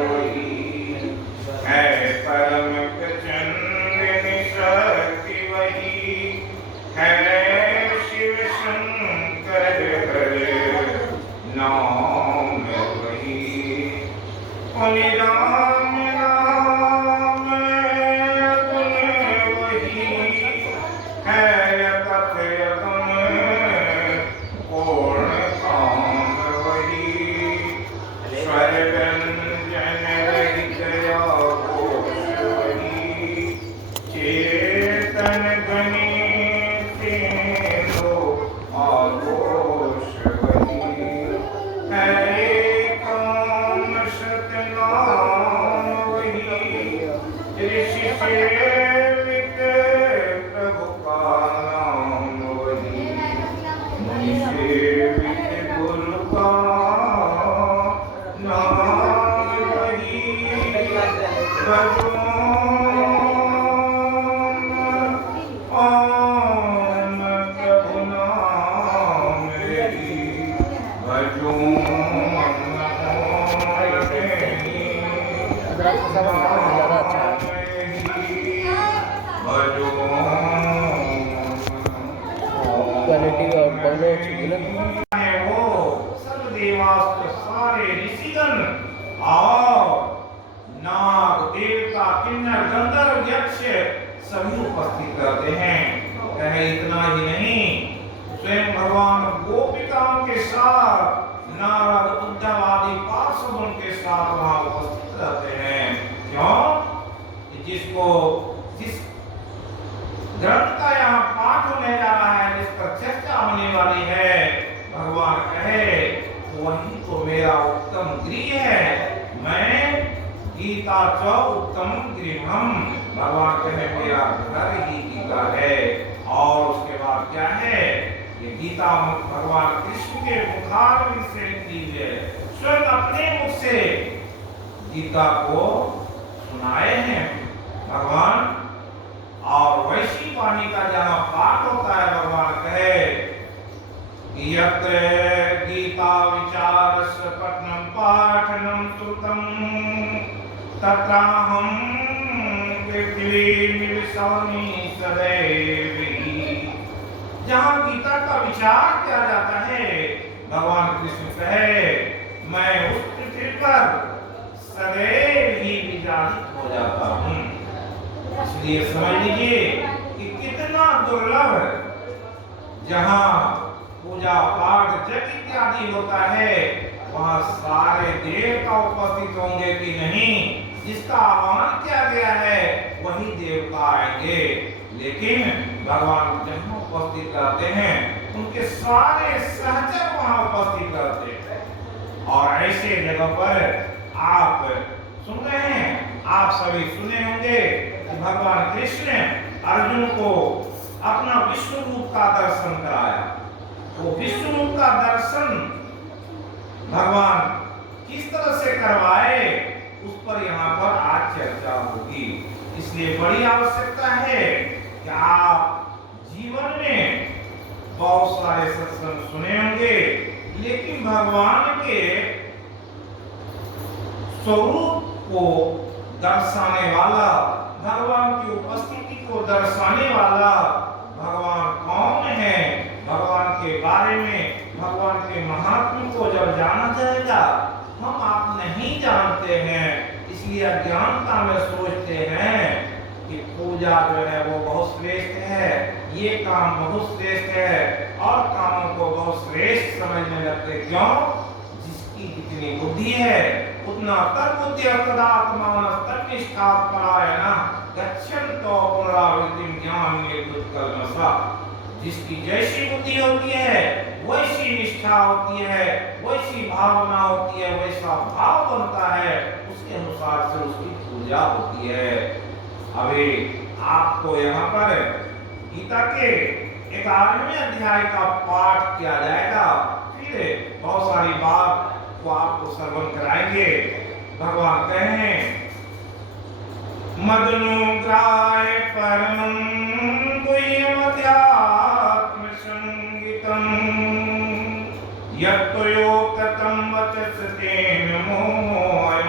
वही है परम चंद्र शक्ति वही है शिव शंकर हर नाम वही पुनि राम राम पुन वही है पथ यतन पूर्ण काम वही स्वर व्यंजन रहित घोष वही चेतन ध्वनि सिंधु आघोष वही है काम सतनाम वही ऋषि सेवित प्रभु का नाम वही मुनि सेवित गुरु का नाम वही भगवान ओम प्रभु नाम री भजो क्वालिटी और दोनों अच्छी बुलंद है वो सब देवास्त्र सारे ऋषिगण और नाग देवता किन्नर गंधर्व यक्ष सभी उपस्थित रहते हैं। कहे इतना ही नहीं, स्वयं भगवान गोपिकाओं के साथ नारद उद्धव आदि पार्षद उनके साथ वहां उपस्थित रहते हैं। क्यों? जिसको जिस ग्रंथ का यहाँ पाठ होने जा रहा है, जिस पर चर्चा होने वाली है, भगवान कहे वही तो मेरा उत्तम गृह है। मैं गीता च उत्तम गृहम, भगवान कहे मेरा घर ही गीता है। और उसके बाद क्या है, ये गीता भगवान कृष्ण के मुखारविंद से दी है, स्वयं अपने मुख से गीता को सुनाए हैं भगवान। और वैसी वाणी का जहाँ पाठ होता है, भगवान कहे यत्र गीता विचारस्य पठनं पाठनं श्रुतं तत्राहं पृथ्वी निवसामि सदैव। जहाँ गीता का विचार किया जाता है, भगवान कृष्ण कहे मैं उस पृथ्वी पर सदैव ही विराजित हो जाता हूँ। इसलिए समझ लीजिए कि कितना दुर्लभ जहाँ पूजा पाठ जप इत्यादि होता है, वहाँ सारे देवता उपस्थित होंगे कि नहीं, जिसका आह्वान किया गया है वही देवता आएंगे। लेकिन भगवान जहाँ उपस्थित रहते हैं, उनके सारे सहचर वहाँ उपस्थित रहते हैं। और ऐसे जगह पर आप सुन रहे हैं, आप सभी सुने होंगे कि भगवान कृष्ण अर्जुन को अपना विष्णु रूप का दर्शन कराया। वो विष्णु रूप का दर्शन भगवान किस तरह से करवाए, उस पर यहाँ पर आज चर्चा होगी। इसलिए बड़ी आवश्यकता है कि आप जीवन में बहुत सारे सत्संग सुने होंगे, लेकिन भगवान के स्वरूप को दर्शाने वाला, भगवान की उपस्थिति को दर्शाने वाला भगवान कौन है, भगवान के बारे में, भगवान के महात्म्य को जब जाना जाएगा, हम आप नहीं जानते हैं, इसलिए अज्ञानता में सोचते हैं कि पूजा जो है वो बहुत श्रेष्ठ है, ये काम बहुत श्रेष्ठ है, और कामों को बहुत श्रेष्ठ समझने लगते। क्यों? जिसकी जितनी बुद्धि है उतना तद्बुद्धि तदात्मानः तन्निष्ठात् परायणः गच्छन्तो पुनरावृत्तिं ज्ञान निर्दुष्कर्मसः। जिसकी जैसी बुद्धि होती है, वैसी निष्ठा होती है, वैसी भावना होती है, वैसा भाव बनता है, उसके अनुसार से उसकी पूजा होती है। अभी आपको यहाँ पर गीता के 11वें अध्याय का पाठ किया जाएगा, फिर बहुत सारी बात को आपको श्रवण कराएंगे। भगवान कहें मदनुग्राय परमं गुह्यमध्यात्म संगीतम् यत्तयो कथं वचस्तेन मोहं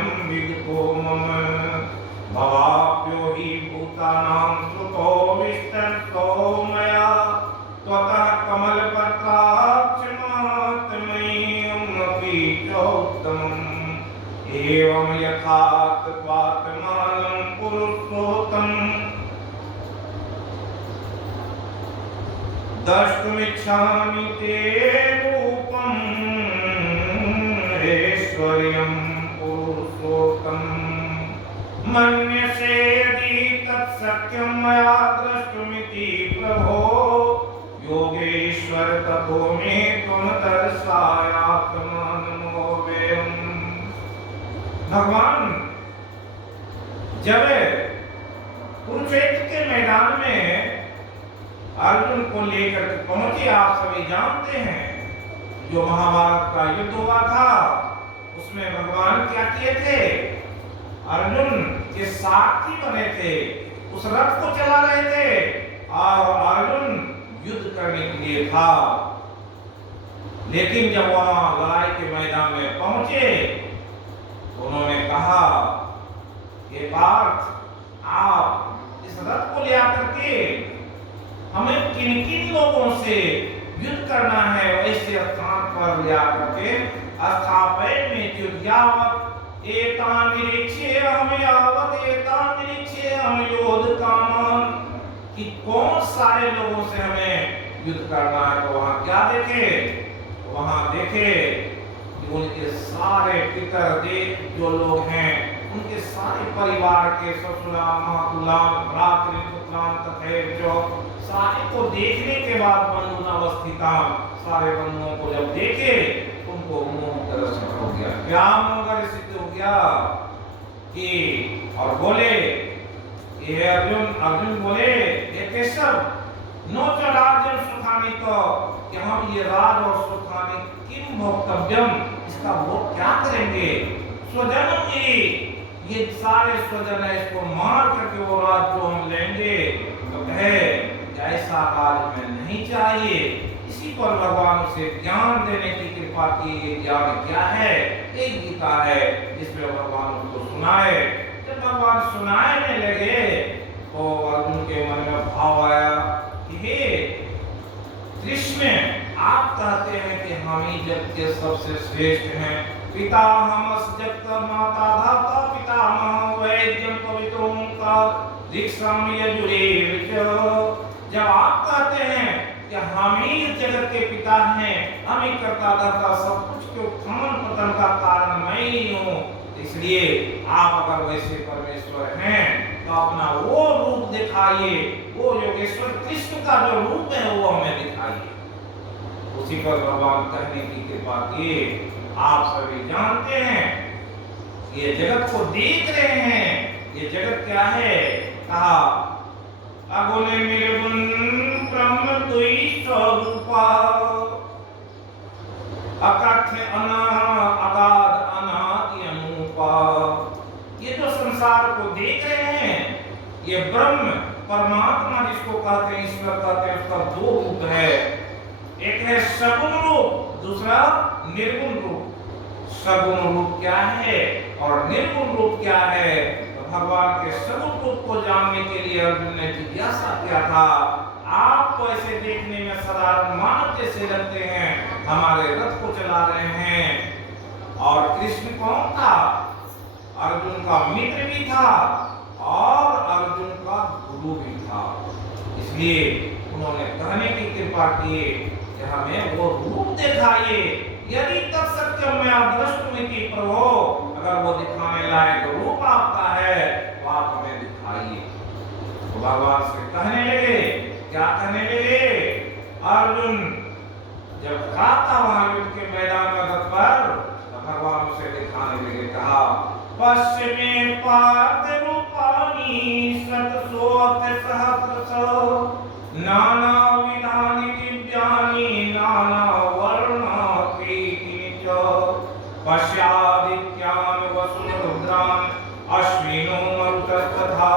एवं यथात्वात्मानं पुरुषोत्तम द्रष्टुमिच्छामि ते रूपम् ऐश्वर्यं पुरुषोत्तम मन्यसे यदि तत्सत्यं मया द्रष्टुमिति प्रभो योगेश्वर ततो मे त्वं दर्शयात्मानमोऽव्ययम्। भगवान जब कुरुक्षेत्र के मैदान में अर्जुन को लेकर पहुंचे, आप सभी जानते हैं जो महाभारत का युद्ध हुआ था उसमें भगवान क्या किए थे, अर्जुन के सारथी बने थे, उस रथ को चला रहे थे और अर्जुन युद्ध करने के लिए था। लेकिन जब वहां लड़ाई के मैदान में पहुंचे तो उन्होंने कहा कि पार्थ आप इस रथ को ले आकर के हमें किन किन लोगों से युद्ध करना है वैसे स्थान पर ले आकर के स्थापय में युद्धावत एतान निरीक्षे हम यावत एतान निरीक्षे हम योद्ध कामान, कि कौन सारे लोगों से हमें युद्ध करना है। तो वहां क्या देखे, वहां देखे कि उनके सारे पितर देव जो लोग हैं उनके सारे परिवार के ससुरा मातुला भ्रातृ पुत्रान तथैव जो सारे को देखने के बाद बंधु अवस्थिता सारे बंधुओं को जब देखे उनको मोह दर्शित हो गया। क्या मोह दर्शित हो गया कि और बोले ये अर्जुन बोले ये केशव नो च राज्यं सुखानि, तो कि हम ये राज और सुखानि किम भोक्तव्यम, इसका भोग क्या करेंगे। स्वजनों की ये सारे स्वजन है इसको मार करके वो राज जो हम लेंगे तो कहे ऐसा राज में नहीं चाहिए। इसी पर भगवान उसे ज्ञान देने की कृपा की। ज्ञान क्या है, एक गीता है जिसमें भगवान उसको सुनाए। जब भगवान सुनाने लगे तो अर्जुन के मन में भाव आया कि हे कृष्ण, आप कहते हैं कि हम ही जगत के सबसे श्रेष्ठ हैं, पिता हमस जगत माता धाता पितामह वैद्यम पवित्रों का दीक्षाम यजुरेव। जब आप कहते हैं कि हम ही जगत के पिता हैं, हम ही करता धरता सब कुछ के उत्थान पतन का कारण मैं ही हूँ, इसलिए आप अगर वैसे परमेश्वर हैं तो अपना वो रूप दिखाइए, वो योगेश्वर कृष्ण का जो रूप है वो हमें दिखाइए। उसी पर भगवान कहने की कृपा किए। आप सभी जानते हैं ये जगत को देख रहे हैं, ये जगत क्या है, कहा अगुने निर्गुण ब्रह्म द्वै स्वरूपा अकथ्य अगाध अनादि अनूपा। ये जो संसार को देख रहे हैं ये ब्रह्म परमात्मा जिसको कहते हैं ईश्वर कहते हैं, उसका दो रूप है, एक है सगुण रूप, दूसरा निर्गुण रूप। सगुण रूप क्या है और निर्गुण रूप क्या है, तो भगवान के सगुण रूप को जानने के लिए अर्जुन ने जिज्ञासा किया था। आप तो ऐसे देखने में साधारण मानव जैसे लगते हैं, हमारे रथ को चला रहे हैं। और कृष्ण कौन था, अर्जुन का मित्र भी था और अर्जुन का गुरु भी था, इसलिए उन्होंने कहने की कृपा की कि हमें वो रूप दिखाइए। यदि तत्सत्यम मया द्रष्टुमिति प्रभो, अगर वो दिखाने लायक रूप आपका है तो आप हमें दिखाइए। तो भगवान से कहने लगे, क्या कहने लगे, अर्जुन जब खाता वहां युद्ध के मैदान में रथ पर तो भगवान उसे दिखाने लगे। कहा पश्चिमे पार्थ रूपाणि शतसोऽथ सहस्रशः नाना विधानि दिव्यानि नाना वर्णाकृतीनि च पश्यादित्यान् वसुन् रुद्रान् अश्विनो मरुतस्तथा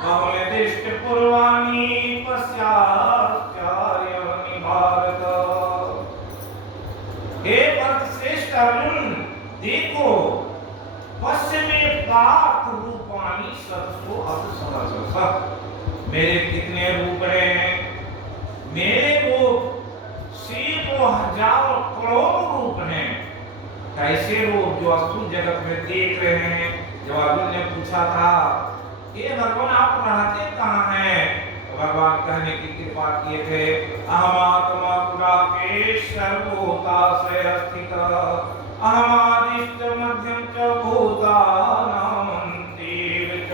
अहमिदृष्टपूर्वाणि पश्याश्चर्याणि भारत। हे भक्त श्रेष्ठ अर्जुन, देखो पश्चिमे पार्थ रूपाणि शतसोऽथ सहस्रशः, मेरे कितने रूप हैं, मेरे रूप सैकड़ों हजारों करोड़ों रूप हैं। कैसे रूप जो अस्तु जगत में देख रहे हैं। जब अर्जुन ने पूछा था ये भगवान आप रहते कहाँ हैं, तो भगवान कहने की कृपा किए थे, अहमात्मा पुराकेश सर्वभूताश्रय स्थित अहमादिष्ट मध्यम च भूतानां अंतिम च।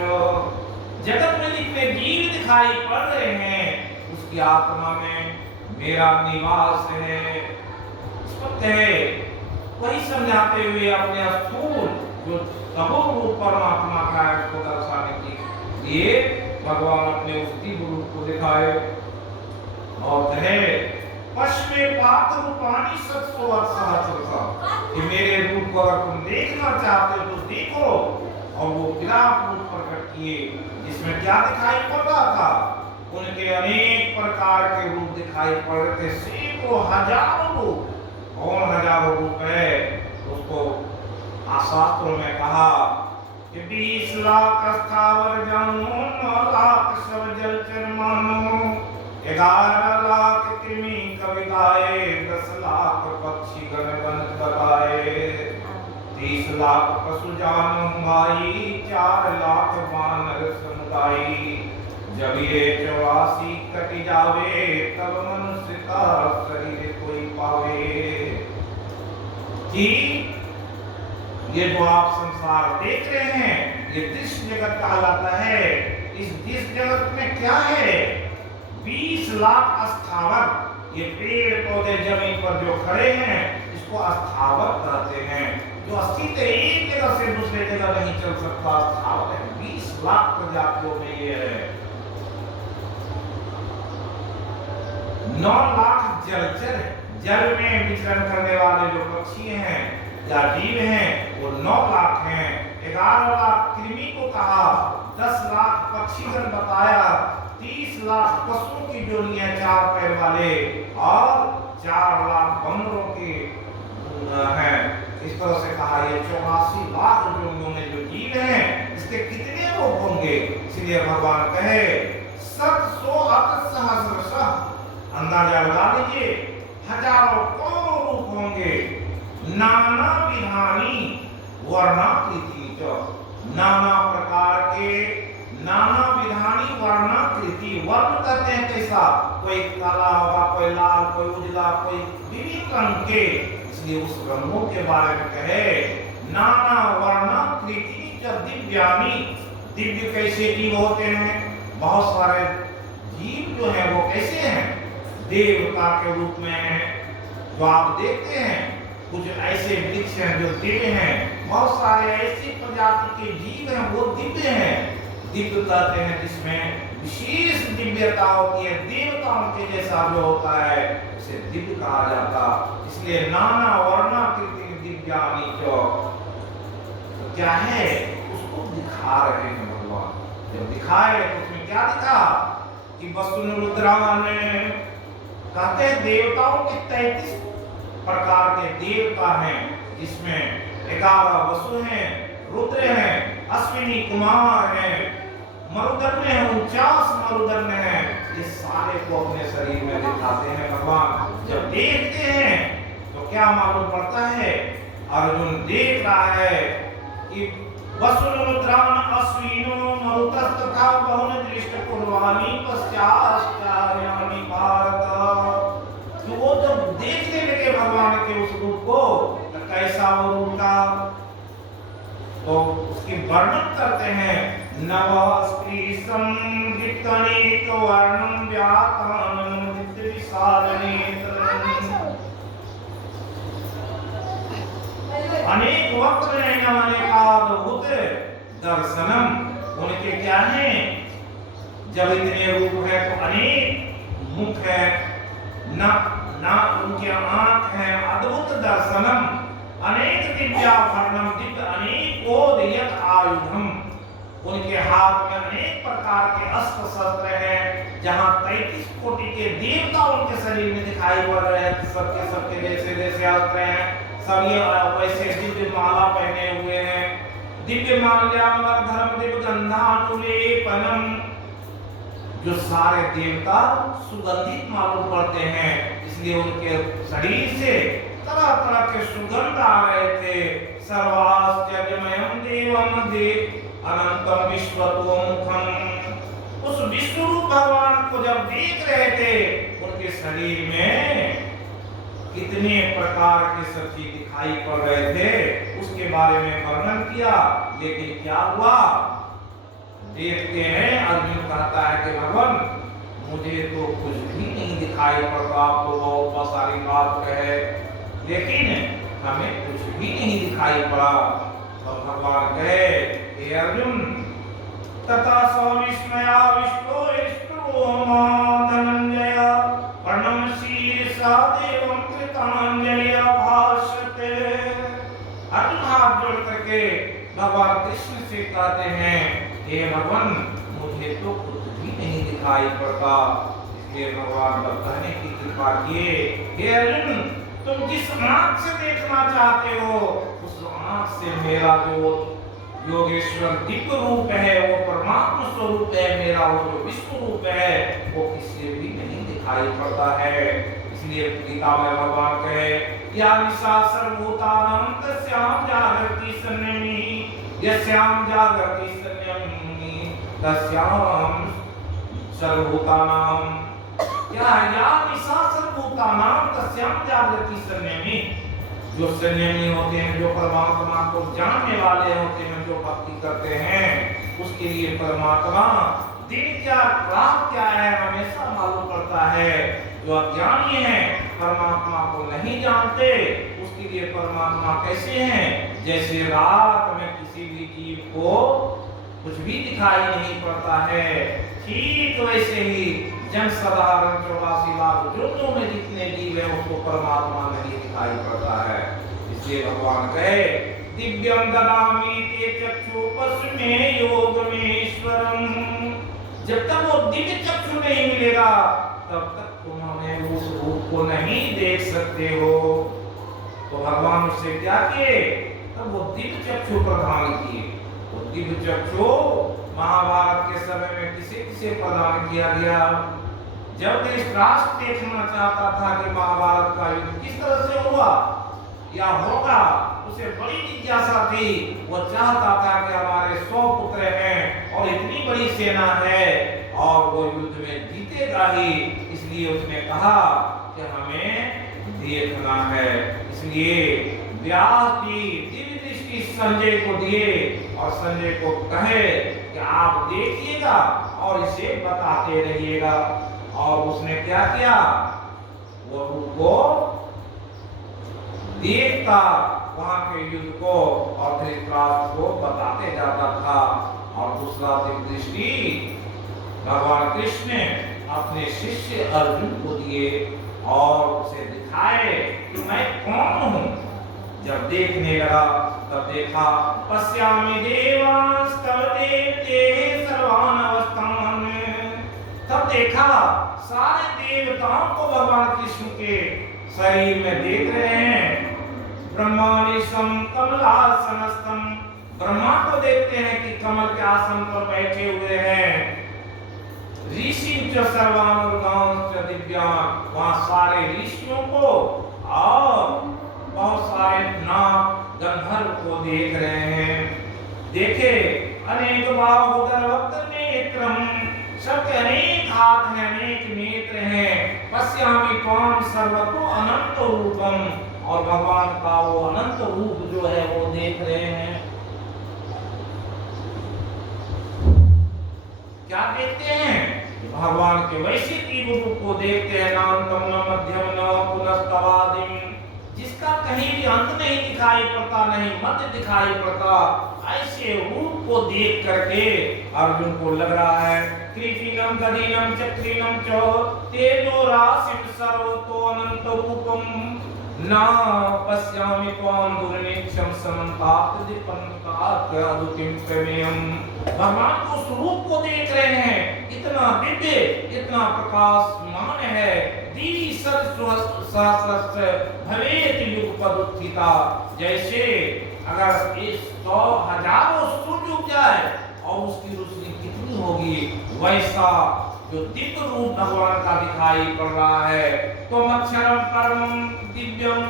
जगत में जितने जीव दिखाई पड़ रहे हैं उसकी आत्मा में मेरा निवास है। स्पष्ट है, वही समझाते हुए अपने स्थूल जो रूप परमात्मा का है उसको दर्शाने के लिए भगवान अपने उस दिव्य रूप को दिखाए और कहे पश्चिमे पात रूपानी सत्सो सहस्रसा, कि मेरे रूप को अगर तुम देखना चाहते हो तो देखो। और वो विराट रूप प्रकट किए जिसमें क्या दिखाई पड़ रहा था, उनके अनेक प्रकार के रूप दिखाई पड़ रहे थे, सैकड़ों हजारों रूप। कौन हजारों रूप है उसको शास्त्रों में कहा कि 20 लाख स्थावर जानू, 9 लाख सब जलचर मानो, 11 लाख कृमि कविताए, 10 लाख पक्षी गण गण बताए, 30 लाख पशु जानू भाई, 4 लाख वानर समुदायी। जब ये 84 कट जावे तब मनुष्य का शरीर कोई पावे। कि ये जो आप संसार देख रहे हैं ये दृश्य जगत कहलाता है। इस दृश्य जगत में क्या है, 20 लाख स्थावर, ये पेड़ पौधे जमीन पर जो खड़े हैं इसको स्थावर कहते हैं। जो अस्तित्व एक जगह से दूसरे जगह नहीं चल सकता, स्थावर है। 20 लाख प्रजातियों में ये है। 9 लाख जलचर, जल में विचरण करने वाले जो पक्षी हैं या जीव हैं वो 9 लाख हैं। 11 लाख कृमि को कहा, 10 लाख पक्षीगण बताया, 30 लाख पशुओं की जोड़ियां 4 पैर वाले और 4 लाख बंदरों के हैं। इस तरह से कहा ये 84 लाख जोड़ियों में जो जीव हैं इसके कितने रूप होंगे। इसलिए भगवान कहे सत्सो अत सहस्रशः, अंदाजा लगा लीजिए हजारों करोड़ों रूप होंगे। नाना विधानी वर्णाकृति च, नाना प्रकार के, नाना विधानी वर्णाकृति। वर्ण कहते हैं कैसा, कोई काला होगा, कोई लाल, कोई उजला, कोई विभिन्न रंग के। इसलिए उस रंगों के बारे में कहे नाना वर्णाकृति च दिव्यानि। दिव्य कैसे जीव होते हैं, बहुत सारे जीव जो हैं वो कैसे हैं, देवता के रूप में हैं। जो आप देखते हैं कुछ ऐसे वृक्ष हैं जो दिव्य हैं, बहुत सारे ऐसी प्रजाति के जीव हैं वो दिव्य हैं। दिव्य कहते हैं जिसमें विशेष दिव्यता होती है, देवताओं के जैसा जो होता है उसे दिव्य कहा जाता। इसलिए नाना वर्णाकृति दिव्यानि च, तो क्या है उसको दिखा रहे हैं भगवान। जब दिखाए तो उसमें क्या दिखा कि वसुन रुद्रान कहते हैं देवताओं के 33 प्रकार के देवता हैं, जिसमें 11 वसु हैं, रुद्र हैं, अश्विनी कुमार हैं, मरुदगण हैं, 49 मरुदगण हैं। ये सारे को अपने शरीर में दिखाते हैं भगवान। जब देखते हैं तो क्या मालूम पड़ता है, अर्जुन देख रहा है कि वसु रुद्रान अश्विनो मरुतस्तथा बहुन दृष्ट पूर्वाणि पश्चाश्चार्याणि भारत। तो वो जब देखने लगे भगवान के उस रूप को तो कैसा वो रूप था, तो उसके वर्णन करते हैं नवस्त्रीसं दीप्तनेक वर्णं व्याकानं दिव्यविशालनेत्रं। अनेक वक्त्र हैं, अनेकाद्भुत दर्शनम। उनके क्या है, जब इतने रूप है तो अनेक मुख है, ना उनके आंख है, अद्भुत दर्शनम, अनेक दिव्याभरणम, दिव्य अनेकोदयत आयुधम। उनके हाथ में अनेक प्रकार के अस्त्र शस्त्र हैं। जहां 33 कोटि के देवता उनके शरीर में दिखाई पड़ रहे हैं, सबके सबके जैसे जैसे अस्त्र हैं, सब ये वैसे दिव्य माला पहने हुए हैं। दिव्य माल्याधरम दिव्य गंधानुलेपनम, जो सारे देवता सुगंधित मालूम पड़ते हैं, इसलिए उनके शरीर से तरह तरह के सुगंध आ रहे थे। सर्वाश्चर्यमयं देवं दे अनंतम विश्वतोमुखम। उस विश्वरूप भगवान को जब देख रहे थे, उनके शरीर में कितने प्रकार के सब चीज दिखाई पड़ रहे थे, उसके बारे में वर्णन किया। लेकिन क्या हुआ, देखते हैं अर्जुन कहता है कि भगवान मुझे तो कुछ भी नहीं दिखाई पड़ता, आप तो बहुत सारी बात कहे, लेकिन हमें कुछ भी नहीं दिखाई पड़ा। तो भगवान कहे, हे अर्जुन, तथा सौविस्मया विष्णु धनंजय प्रणम शीर्षा देवं कृतांजलि भाषते। अर्जुन हाथ जोड़ करके भगवान कृष्ण से कहते हैं, हे भगवान मुझे तो कुछ भी नहीं दिखाई पड़ता। इसलिए भगवान कहने की कृपा किए, हे अर्जुन तुम जिस आंख से देखना चाहते हो, उस आंख से मेरा जो योगेश्वर दिव्य रूप है, वो परमात्मा स्वरूप है, मेरा वो जो विश्व रूप है, वो किसी भी नहीं दिखाई पड़ता है। इसलिए गीता में भगवान कहे, या निशा सर्वभूतानां तस्यां जागृति संयमी यस्यां जागृति संयमी तस्यां सर्वभूतानां। क्या या निशा सर्वभूतानां तस्यां जागृति संयमी। जो संयमी होते हैं, जो परमात्मा को जानने वाले होते हैं, जो भक्ति करते हैं, उसके लिए परमात्मा दिन क्या रात क्या है हमेशा मालूम पड़ता है। जो अज्ञानी है, परमात्मा को नहीं जानते, उसके लिए परमात्मा कैसे हैं, जैसे रात में किसी भी जीव को कुछ भी दिखाई नहीं पड़ता है, ठीक वैसे ही जन साधारण 84 लाख जो में जितने जीव है, उसको परमात्मा नहीं दिखाई पड़ता है। इसलिए भगवान कहे, दिव्यं ददामि ते चक्षु पश्मे योग में ईश्वरम। जब तक वो दिव्य चक्षु नहीं मिलेगा, तब तक तुम हमें उस रूप को नहीं देख सकते हो। तो भगवान उससे क्या किए, तब वो दिव्य चक्षु प्रदान किए। वो दिव्य चक्षु महाभारत के समय में किसे किसे प्रदान किया गया। जब धृतराष्ट्र देखना चाहता था कि महाभारत का युद्ध किस तरह से हुआ या होगा, उसे बड़ी जिज्ञासा थी। वो चाहता था कि हमारे 100 पुत्र हैं और इतनी बड़ी सेना है और वो युद्ध में जीतेगा ही। इसलिए उसने कहा कि हमें देखना है। इसलिए व्यास जी दिव्य दृष्टि संजय को दिए और संजय को कहे कि आप देखिएगा और इसे बताते रहिएगा। और उसने क्या किया, वो उनको देखता वहां के युद्ध को और धृतराष्ट्र को बताते जाता था। और दूसरा दिव्य दृष्टि भगवान कृष्ण अपने शिष्य अर्जुन को दिए और उसे दिखाए कि मैं कौन हूँ। जब देखने लगा तब देखा, पश्यामि देवांस्तव देवते सर्वान् अवस्थान्। तब देखा सारे देवताओं को भगवान कृष्ण के शरीर में देख रहे हैं। ब्रह्मानिशम कमलासनस्तम, ब्रह्मा को देखते हैं कि कमल के आसन पर बैठे हुए हैं। ऋषि च सर्वानुगांश्च दिव्यान्, वहाँ सारे ऋषियों को और बहुत सारे नाग गंधर्व को देख रहे हैं। देखे अनेक बाहुदर वक्त नेत्रम, सबके अनेक हाथ हैं, अनेक नेत्र हैं। पश्यामि त्वां सर्वतो अनंत रूपम, और भगवान का वो अनंत रूप जो है वो देख रहे हैं। क्या देखते हैं, भगवान के वैसे दिव्य रूप को देखते हैं। नान्तम न मध्यम न पुनस्तवादिम, जिसका कहीं भी अंत नहीं दिखाई पड़ता, नहीं मध्य दिखाई पड़ता, ऐसे रूप को देख करके अर्जुन को लग रहा है कृष्णम गदीनम चक्रीनम च तेजो राशिम सर्वतो अनंत रूपम न पश्यामि त्वां दुर्निक्षम समन्तात दीपन्तात अद्भुतम प्रमेयम। भगवान को स्वरूप को देख रहे हैं, इतना दिव्य, इतना प्रकाशमान है। दिव्य सहस्रस्य भवेत युगपद उत्थिता, जैसे अगर इस 100 हजारों सूर्य उग जाए और उसकी रोशनी कितनी होगी, वैसा जो दिव्य रूप भगवान का दिखाई पड़ रहा है। तो अक्षरम परमम दिव्यम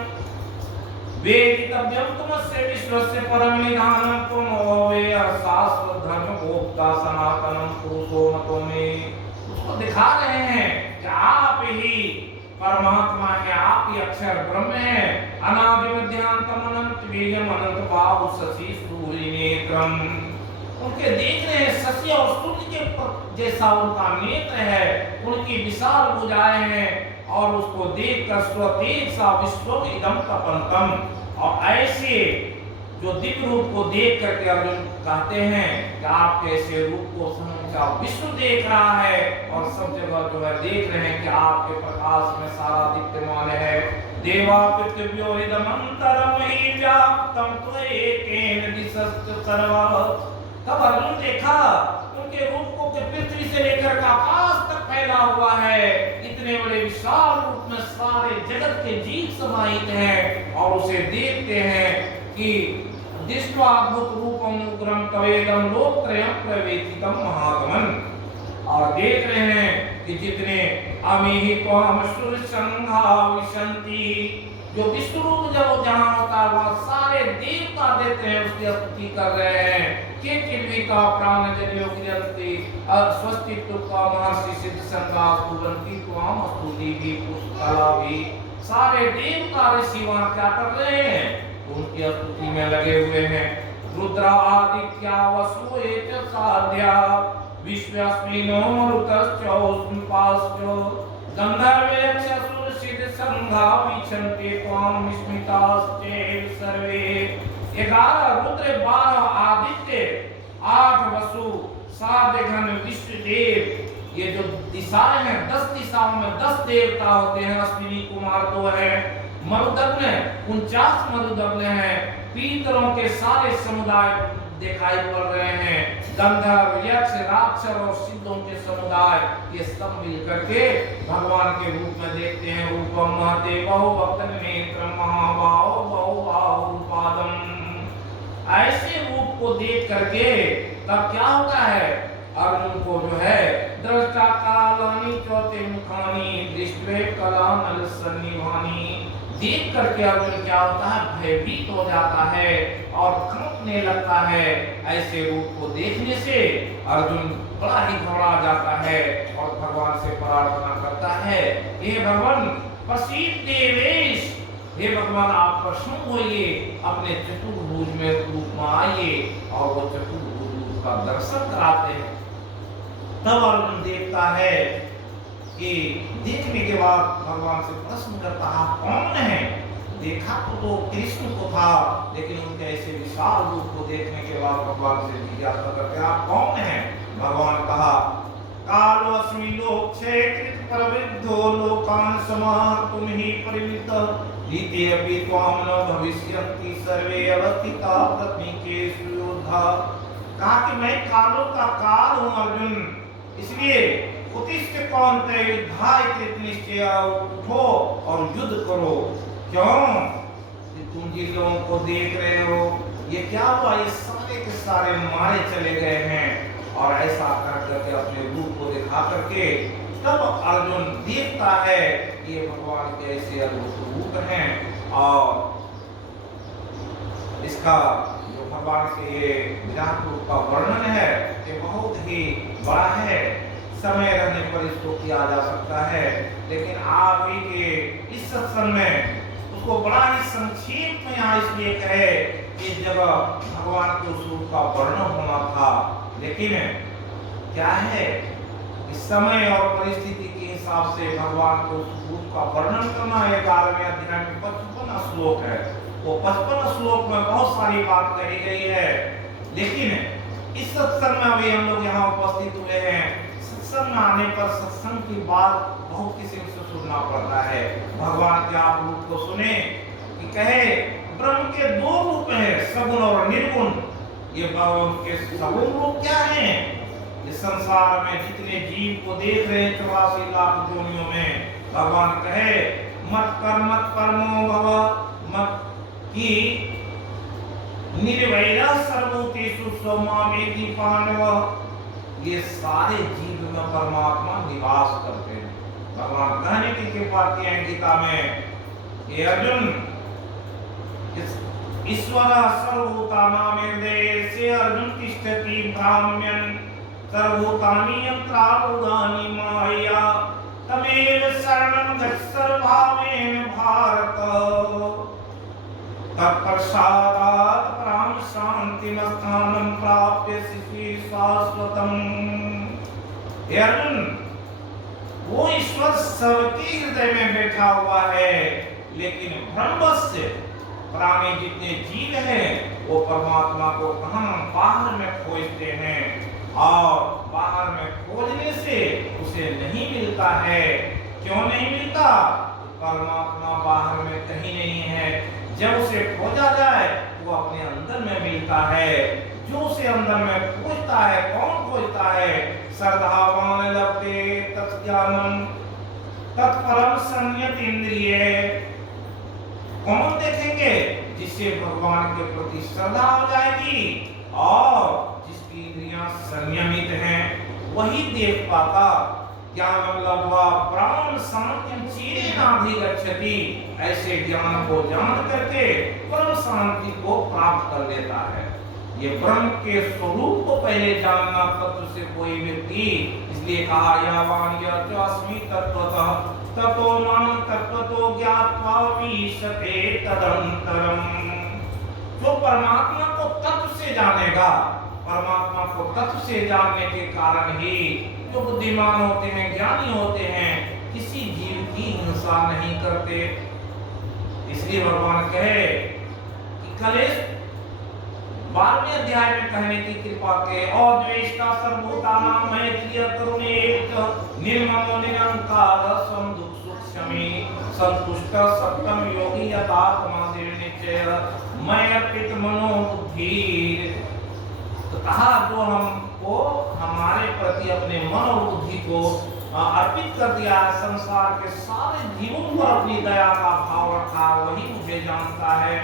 वेदितव्यं तुमस्य विश्वस्य परम निधानं तुमो वे शास्त्र धर्म भोक्ता सनातनम पुरुषो मतो में। उसको दिखा रहे हैं कि आप ही परमात्मा है, आप ही अक्षर ब्रह्म है। अनादि मध्यांतम अनंत वेगम अनंत भाव शशि सूर्य नेत्रम। उनके देख रहे हैं शशि और सूर्य के जैसा उनका नेत्र है, उनकी विशाल भुजाएं हैं और उसको देखकर स्वतेज सा विश्व इदम तपंतम। और ऐसे जो दिव्य रूप को देख करके अर्जुन कहते हैं कि आप कैसे रूप को समझा विश्व देख रहा है और सब जगह जो है देख रहे हैं कि आपके प्रकाश में सारा दीप्यमान है। देवा पृथ्व्यो इदमंतरम हि व्याप्तम त्वएकेन दिशश्च सर्वा। तब अर्जुन देखा उनके रूप को कि पृथ्वी से लेकर आकाश तक फैला हुआ है। इतने बड़े विशाल रूप में सारे जगत के जीव समाहित हैं और उसे देखते हैं कि दृष्ट्वा अद्भुत रूपम उग्रम तवेदम लोकत्रयं प्रवेदितम महागमन। और देख रहे हैं कि जितने अमीहि त्वम सुर संघा विशंति, जो विश्व रूप जब जहां होता है वहां सारे देवता देते हैं उसकी स्तुति कर रहे हैं। के किलविका प्राण जनियो गिरंति स्वस्ति तुका महर्षि सिद्ध संगा स्तुवंति त्वम स्तुति भी पुष्कला भी। सारे देवता ऋषि वहां क्या कर रहे हैं, उनकी स्तुति में लगे हुए हैं। रुद्र आदित्य वसु एच साध्या विश्वस्मिनो ऋतश्चौस्मिपाश्च गंधर्वे अक्षसुर सिद्ध संघा विचन्ते त्वां विस्मितास्ते सर्वे। 11 रुद्र 12 आदित्य 8 वसु 7 गण विश्वदेव। ये जो दिशाएं हैं 10 दिशाओं में 10 देवता होते हैं। अश्विनी कुमार 2 है, मरुदग्न 49 मरुदग्न हैं। पीतरों के सारे समुदाय दिखाई पड़ रहे हैं। गंधर्व यक्ष राक्षस और सिद्धों के समुदाय ये सब मिलकर के भगवान के रूप में देखते हैं। रूपम महते बहुवक्त्र नेत्रम महाबाहो बहुबाहु पादम। ऐसे रूप को देख करके तब क्या होता है, अर्जुन को जो है दृष्टा कालानि चौथे मुखानी दृष्टे कला नल सन्निभानी। देख करके अर्जुन क्या होता है, भयभीत हो जाता है और कांपने लगता है। ऐसे रूप को देखने से अर्जुन बड़ा ही घबरा जाता है और भगवान से प्रार्थना करता है, हे भगवान प्रसीद देवेश, हे भगवान आप प्रसन्न होइए, अपने चतुर्भुज में रूप में आइए और वो चतुर्भुज का दर्शन कराते हैं। तब अर्जुन देखता है कि देखने के बाद भगवान से प्रश्न करता है आप कौन है। देखा तो कृष्ण को था, लेकिन उनके ऐसे विशाल रूप को देखने के बाद भगवान से जिज्ञासा करते आप कौन है। भगवान कहा कालो अस्मि लोकक्षेकृत प्रवृद्धो लोकान् समाह तुम ही परिमित रीते अपि त्वां न भविष्यन्ति सर्वे अवस्थिता प्रतीकेषु योद्धा। कहा कि मैं कालों का काल हूं अर्जुन, इसलिए उत्तिष्ठ कौन्तेय युद्धाय निश्चय, उठो और युद्ध करो। क्यों कि तुम जिन लोगों को देख रहे हो ये क्या हुआ, ये सारे के सारे मारे चले गए हैं। और ऐसा करके अपने रूप को दिखा करके तब अर्जुन देखता है कि ये भगवान के ऐसे अद्भुत रूप हैं। और इसका जो भगवान के ये विराट रूप का वर्णन है ये बहुत ही बड़ा है, समय रहने पर इसको किया जा सकता है, लेकिन आप ही के इस सत्संग में उसको बड़ा ही संक्षेप में यहाँ इसलिए कहे कि इस जगह भगवान के उस रूप का वर्णन होना था। लेकिन क्या है, इस समय और परिस्थिति के हिसाब से भगवान के उस रूप का वर्णन करना 11वें अध्याय में 55 श्लोक है। वो 55 श्लोक में बहुत सारी बात कही गई है, लेकिन इस सत्संग में अभी हम लोग यहाँ उपस्थित हुए हैं। सत्संग में आने पर सत्संग की बात बहुत किसी से सुनना पड़ता है। भगवान के आप रूप को सुने कि कहे ब्रह्म के 2 रूप हैं, सगुण और निर्गुण। ये भगवान के सगुण रूप क्या हैं, इस संसार में जितने जीव को देख रहे हैं 84 लाख योनियों में, भगवान कहे मत कर्म मत कर्मो भव मत की निर्वैरा सर्वभूतेषु स्वमामेति पांडव। ये सारे जीव में परमात्मा निवास करते हैं। भगवान कहने की कृपा की है गीता में, ये अर्जुन ईश्वर सर्वभूतानामिर्देशे अर्जुन तिष्ठति ब्राह्मण सर्वभूतानि यन्त्रारूढानि मायया तमेव शरणं गच्छ भावेन भारत तत्पश्चात् परां शान्तिमस्थानं प्राप्स्यसि शाश्वतम्। हे अर्जुन, वो ईश्वर सबके हृदय में बैठा हुआ है, लेकिन ब्रह्मस्य प्राणी जितने जीव हैं वो परमात्मा को कहां बाहर में खोजते हैं, और बाहर में खोजने से उसे नहीं मिलता है। क्यों नहीं मिलता? परमात्मा बाहर में कहीं नहीं है। जब उसे खोजा जाए वो अपने अंदर में मिलता है। जो उसे अंदर में खोजता है, कौन खोजता है? श्रद्धावान लभते तत्ज्ञानम तत्परम संयतीन्द्रिय। कौन देखेंगे? जिससे भगवान के प्रति श्रद्धा हो जाएगी और जिसकी इंद्रियां संयमित हैं, वही देख पाता। ज्ञानम लब्ध्वा प्राण शांतिं चिरेणाधिगच्छति। ऐसे ज्ञान को जान करके परम शांति को प्राप्त कर लेता है। ये ब्रह्म के स्वरूप को पहले जानना तत्व से कोई व्यक्ति, इसलिए कहा यावान यच्चास्मि तत्वतः ततो मां तत्वतो ज्ञात्वा विशते तदंतरम। जो परमात्मा को तत्व से जानेगा, परमात्मा को तत्व से जानने के कारण ही जो बुद्धिमान होते हैं, ज्ञानी होते हैं, किसी जीव की हिंसा नहीं करते। इसलिए भगवान कहे कि कलेश 12वें अध्याय में कहने की कृपा के और द्वेष्टा सर्वभूतानां मैत्रिय करुणेत निर्ममो निरंकार सम दुख सुख शमी संतुष्ट सत्यम योगी यथात्मा निश्चय मैं अर्पित मनो बुद्धि। तो कहा जो हमको हमारे प्रति अपने मन और बुद्धि को अर्पित कर दिया, संसार के सारे जीवों पर अपनी दया का भाव रखा, वही मुझे जानता है।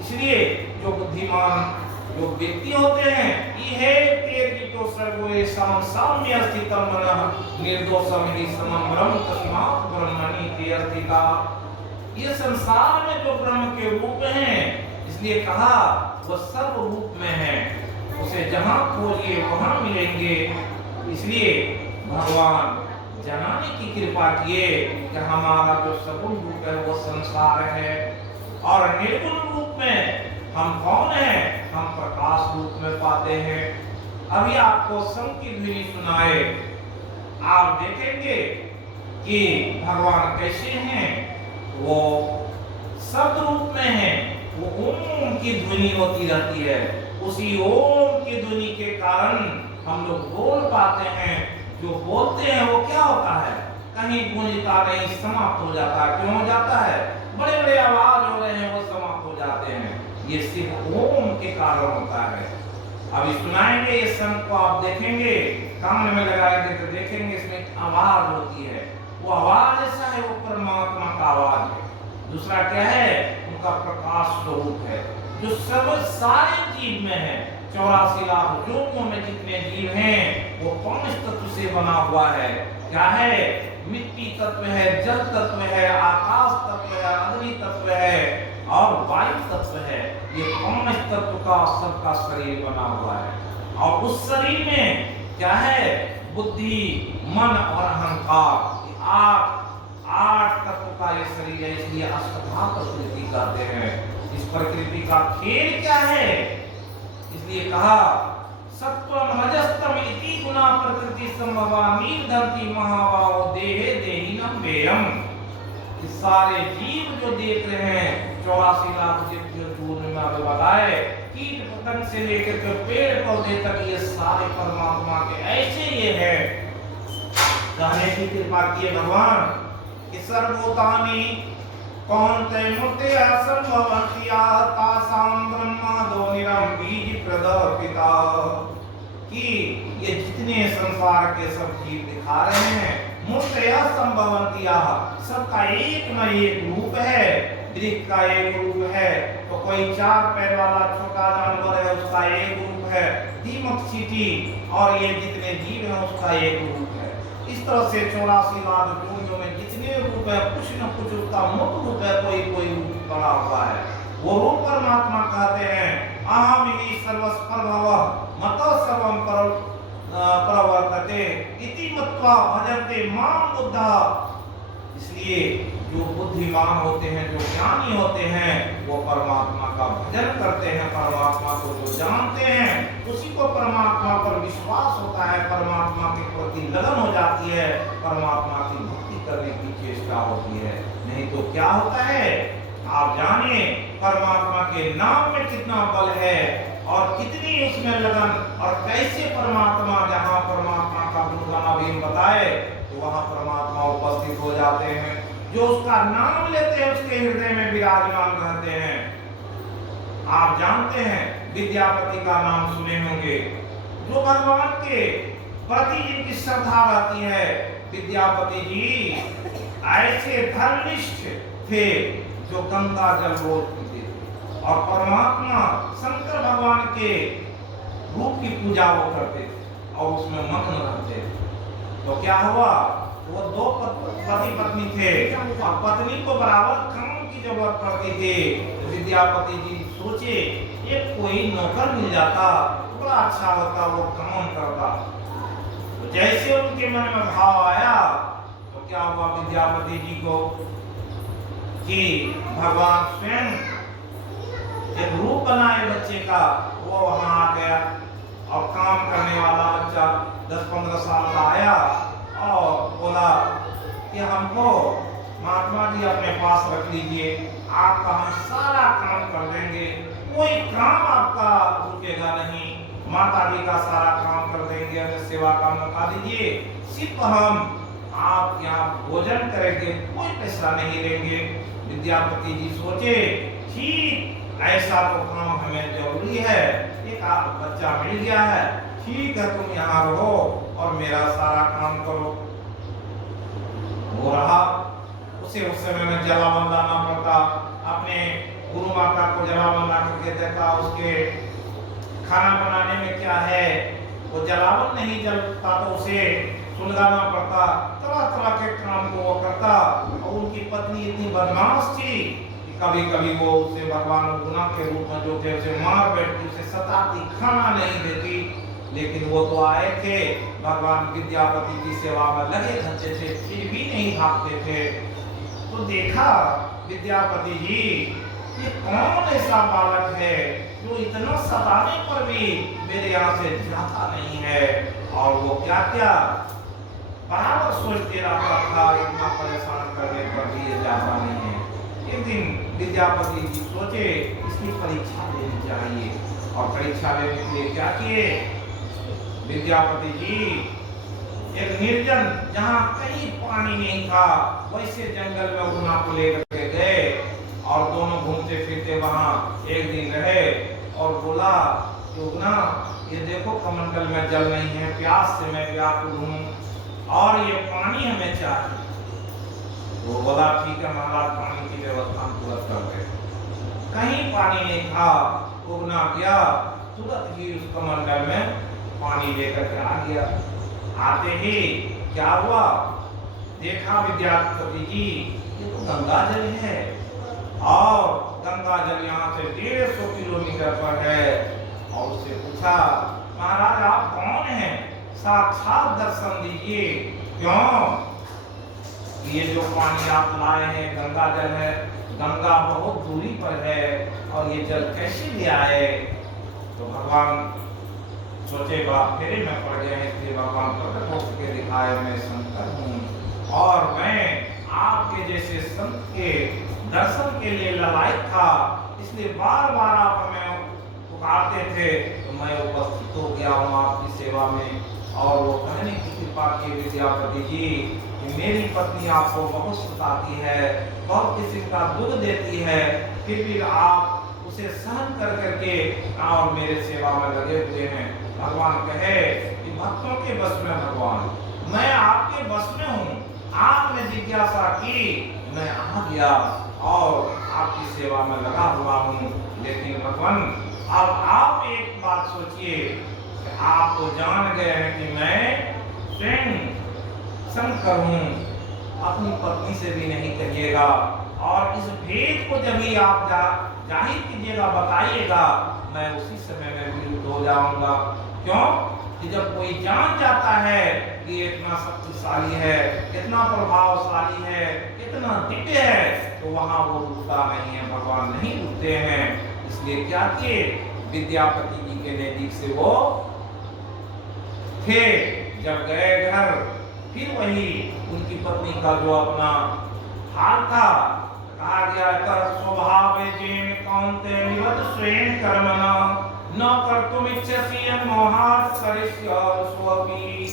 इसलिए जो बुद्धिमान जो व्यक्ति होते हैं, ये तेर्जितो सर्वे समं साम्य स्थितं मनः निर्दोषं हि समं ब्रह्म तस्मात् ब्रह्मणि ते स्थिता। ये संसार में जो ब्रह्म के रूप हैं, इसलिए कहा वो सर्व रूप में है, उसे जहां खोजिए वहां मिलेंगे। इसलिए भगवान जनाने की कृपा किए कि हमारा जो सगुण रूप है वो संसार है, और निर्गुण रूप में हम कौन हैं? हम प्रकाश रूप में पाते हैं। अभी आपको शंख की ध्वनि सुनाए, आप देखेंगे कि भगवान कैसे हैं। वो शब्द रूप में हैं, वो ओम की ध्वनि होती रहती है। उसी ओम की ध्वनि के कारण हम लोग बोल पाते हैं। जो बोलते हैं वो क्या होता है? कहीं गूंजता नहीं, समाप्त हो जाता है। क्यों हो जाता है? बड़े बड़े आवाज हो रहे हैं, वो समाप्त हो जाते हैं। ये सिर्फ ओम के कारण होता है। अभी सुनाएंगे ये शंख को, आप देखेंगे, कान में लगाएंगे तो देखेंगे इसमें आवाज होती है। वो आवाज ऐसा है, वो परमात्मा का आवाज है। दूसरा क्या है? उनका प्रकाश स्वरूप है, जो सब सारे जीव में है। 84 लाख योनियों में जितने जीव हैं, वो 5 तत्व से बना हुआ है। क्या है? मिट्टी तत्व है, जल तत्व है, आकाश तत्व है, अग्नि तत्व है और वायु तत्व है। ये 5 तत्व का सबका शरीर बना हुआ है। और उस शरीर में क्या है? बुद्धि, मन और अहंकार, 8 तत्व का ये शरीर है। इसलिए अष्टधा प्रकृति कहते हैं। इस प्रकृति का खेल क्या है? इसलिए कहा सत्वम रजस्तम इति गुणा प्रकृति संभवा निर्धंति महाभाव देहे देहिनम वेयम। इस सारे जीव जो देख रहे हैं, 84 लाख जीव जो पूर्णिमा में बताए, कीट पतंग से लेकर के पेड़ पौधे तक, ये सारे परमात्मा के ऐसे ये है। कहने की कृपा किए भगवान कि सर्वभूतानि कौन्ते मूर्ते असंभवन्ति तासां ब्रह्मादो निरं बीज प्रदपिता। कि ये जितने संसार के सब जीव दिखा रहे हैं, मूर्ते असंभवन्ति, सबका एक न एक रूप है। वृक्ष का एक रूप है, तो कोई 4 पैर वाला छोटा जानवर है, उसका एक रूप है। दीमक चींटी और ये जितने जीव हैं उसका एक रूप है। इस तरह से 84 लाख योनियों में जितने रूप है, कुछ न कुछ उसका मुख्य रूप है, कोई कोई रूप बना हुआ है। वो रूप परमात्मा कहते हैं अहम ही सर्वस्पर्भवः मतो सर्वं प्रवर्तते इति मत्वा भजन्ते मां बुद्धः। इसलिए जो बुद्धिमान होते हैं, जो ज्ञानी होते हैं, वो परमात्मा का भजन करते हैं, परमात्मा को जो जानते हैं उसी को परमात्मा पर विश्वास होता है, परमात्मा के प्रति लगन हो जाती है, परमात्मा की भक्ति करने की चेष्टा होती है। नहीं तो क्या होता है, आप जानिए परमात्मा के नाम में कितना बल है और कितनी उसमें लगन, और कैसे परमात्मा जहाँ परमात्मा का गुणगान अभी बताए तो वहाँ परमात्मा उपस्थित हो जाते हैं। जो उसका नाम लेते हैं उसके हृदय में विराजमान रहते हैं। आप जानते हैं विद्यापति का नाम सुने होंगे, जो भगवान के प्रति जिनकी श्रद्धा रहती है। विद्यापति जी ऐसे धर्मनिष्ठ थे जो गंगा जल रोज पीते थे और परमात्मा शंकर भगवान के रूप की पूजा वो करते थे और उसमें मग्न रहते थे। तो क्या हुआ, वो दो पति पत्नी थे और पत्नी को बराबर काम की जरूरत पड़ती थी। तो विद्यापति जी सोचे एक कोई नौकर मिल जाता तो बड़ा अच्छा होता, वो काम करता। तो जैसे उनके मन में भाव आया तो क्या हुआ विद्यापति जी को कि भगवान स्वयं एक रूप बनाए बच्चे का, वो वहां आ गया और काम करने वाला बच्चा 10-15 साल का आया और बोला कि हमको महात्मा जी अपने पास रख लीजिए, आपका हम सारा काम कर देंगे, कोई काम आपका रुकेगा नहीं, माता जी का सारा काम कर देंगे, हमें सेवा का मौका दीजिए, सिर्फ हम आप यहाँ भोजन करेंगे, कोई पैसा नहीं लेंगे। विद्यापति जी सोचे ठीक ऐसा तो काम हमें जरूरी है, एक आप बच्चा मिल गया है, ठीक है तुम यहाँ रहो और मेरा सारा काम करो। वो रहा, उसे उस समय में जलावन लाना पड़ता, अपने गुरु माता को जलावन ला करके देखा, उसके खाना बनाने में क्या है, वो जलावन नहीं जलता तो उसे सुलगाना पड़ता, तरह तरह के काम को वो करता। और उनकी पत्नी इतनी बदमाश थी कि कभी कभी वो उसे भगवान गुना के रूप में जो थे उसे मार बैठती, उसे सताती, खाना नहीं देती। लेकिन वो तो आए थे, भगवान विद्यापति की सेवा में लगे रहते थे, फिर भी नहीं भागते थे। तो देखा विद्यापति जी ये कौन ऐसा बालक है जो इतना सताने पर भी मेरे यहाँ से जाता नहीं है। और वो क्या क्या बराबर सोचते रहता था, इतना परेशान करने पर भी ये जाता नहीं है। एक दिन विद्यापति जी सोचे इसकी परीक्षा लेनी चाहिए और परीक्षा लेने के लिए क्या किए, विद्यापति जी एक निर्जन जहाँ कहीं पानी नहीं था वैसे जंगल में उगना को लेकर के गए और दोनों घूमते फिरते वहाँ एक दिन रहे और बोला कि उगना ये देखो कमंडल में जल नहीं है, प्यास से मैं व्याकुल हूँ और ये पानी हमें चाहिए। वो बोला ठीक है महाराज, पानी की व्यवस्था हम तुरंत कर दे। कहीं पानी नहीं था, उगना गया, तुरंत ही उस कमंडल में पानी लेकर के आ गया। आते ही क्या हुआ, देखा विद्यापति जी ये तो गंगा जल है और गंगा जल यहाँ से 150 किलोमीटर पर है। और उससे पूछा महाराज आप कौन हैं, साक्षात दर्शन दीजिए, क्यों ये जो पानी आप लाए हैं गंगा जल है, गंगा बहुत दूरी पर है और ये जल कैसे ले आए। तो भगवान सोचे बाप फेरे में पड़ गए हैं, इसलिए भगवान प्रकट हो के दिखाए मैं शंकर हूँ और मैं आपके जैसे संत के दर्शन के लिए ललायत था, इसलिए बार बार आप हमें पुकारते थे तो मैं उपस्थित हो गया हूँ आपकी सेवा में। और वो कहने की कृपा की विद्यापति जी कि मेरी पत्नी आपको बहुत सताती है, बहुत किसी का दुख देती है, फिर भी आप उसे सहन कर करके और मेरे सेवा में लगे हुए हैं। भगवान कहे कि भक्तों के बस में भगवान, मैं आपके बस में हूँ, आपने जिज्ञासा की मैं आ गया और आपकी सेवा में लगा हुआ हूँ। लेकिन भगवान अब आप एक बात सोचिए, आप तो जान गए हैं कि मैं स्वयं शंकर हूँ, अपनी पत्नी से भी नहीं कहिएगा और इस भेद को जब ही आप जाहिर कीजिएगा, बताइएगा, मैं उसी समय में विलुप्त हो जाऊंगा। क्यों कि जब कोई जान जाता है कि इतना शक्तिशाली है, इतना प्रभावशाली है, इतना दिव्य है, तो वहां वो रुकता नहीं है, भगवान नहीं रुकते हैं। इसलिए क्या किए, विद्यापति जी के नजदीक से वो थे, जब गए घर, फिर वही उनकी पत्नी का जो अपना हाल था, कहा गया कर स्वभाव जेन कौन्ते निवद स्वयं कर्मणा न कर्तुम इच्छसि मोहात् करिष्य स्वपीत।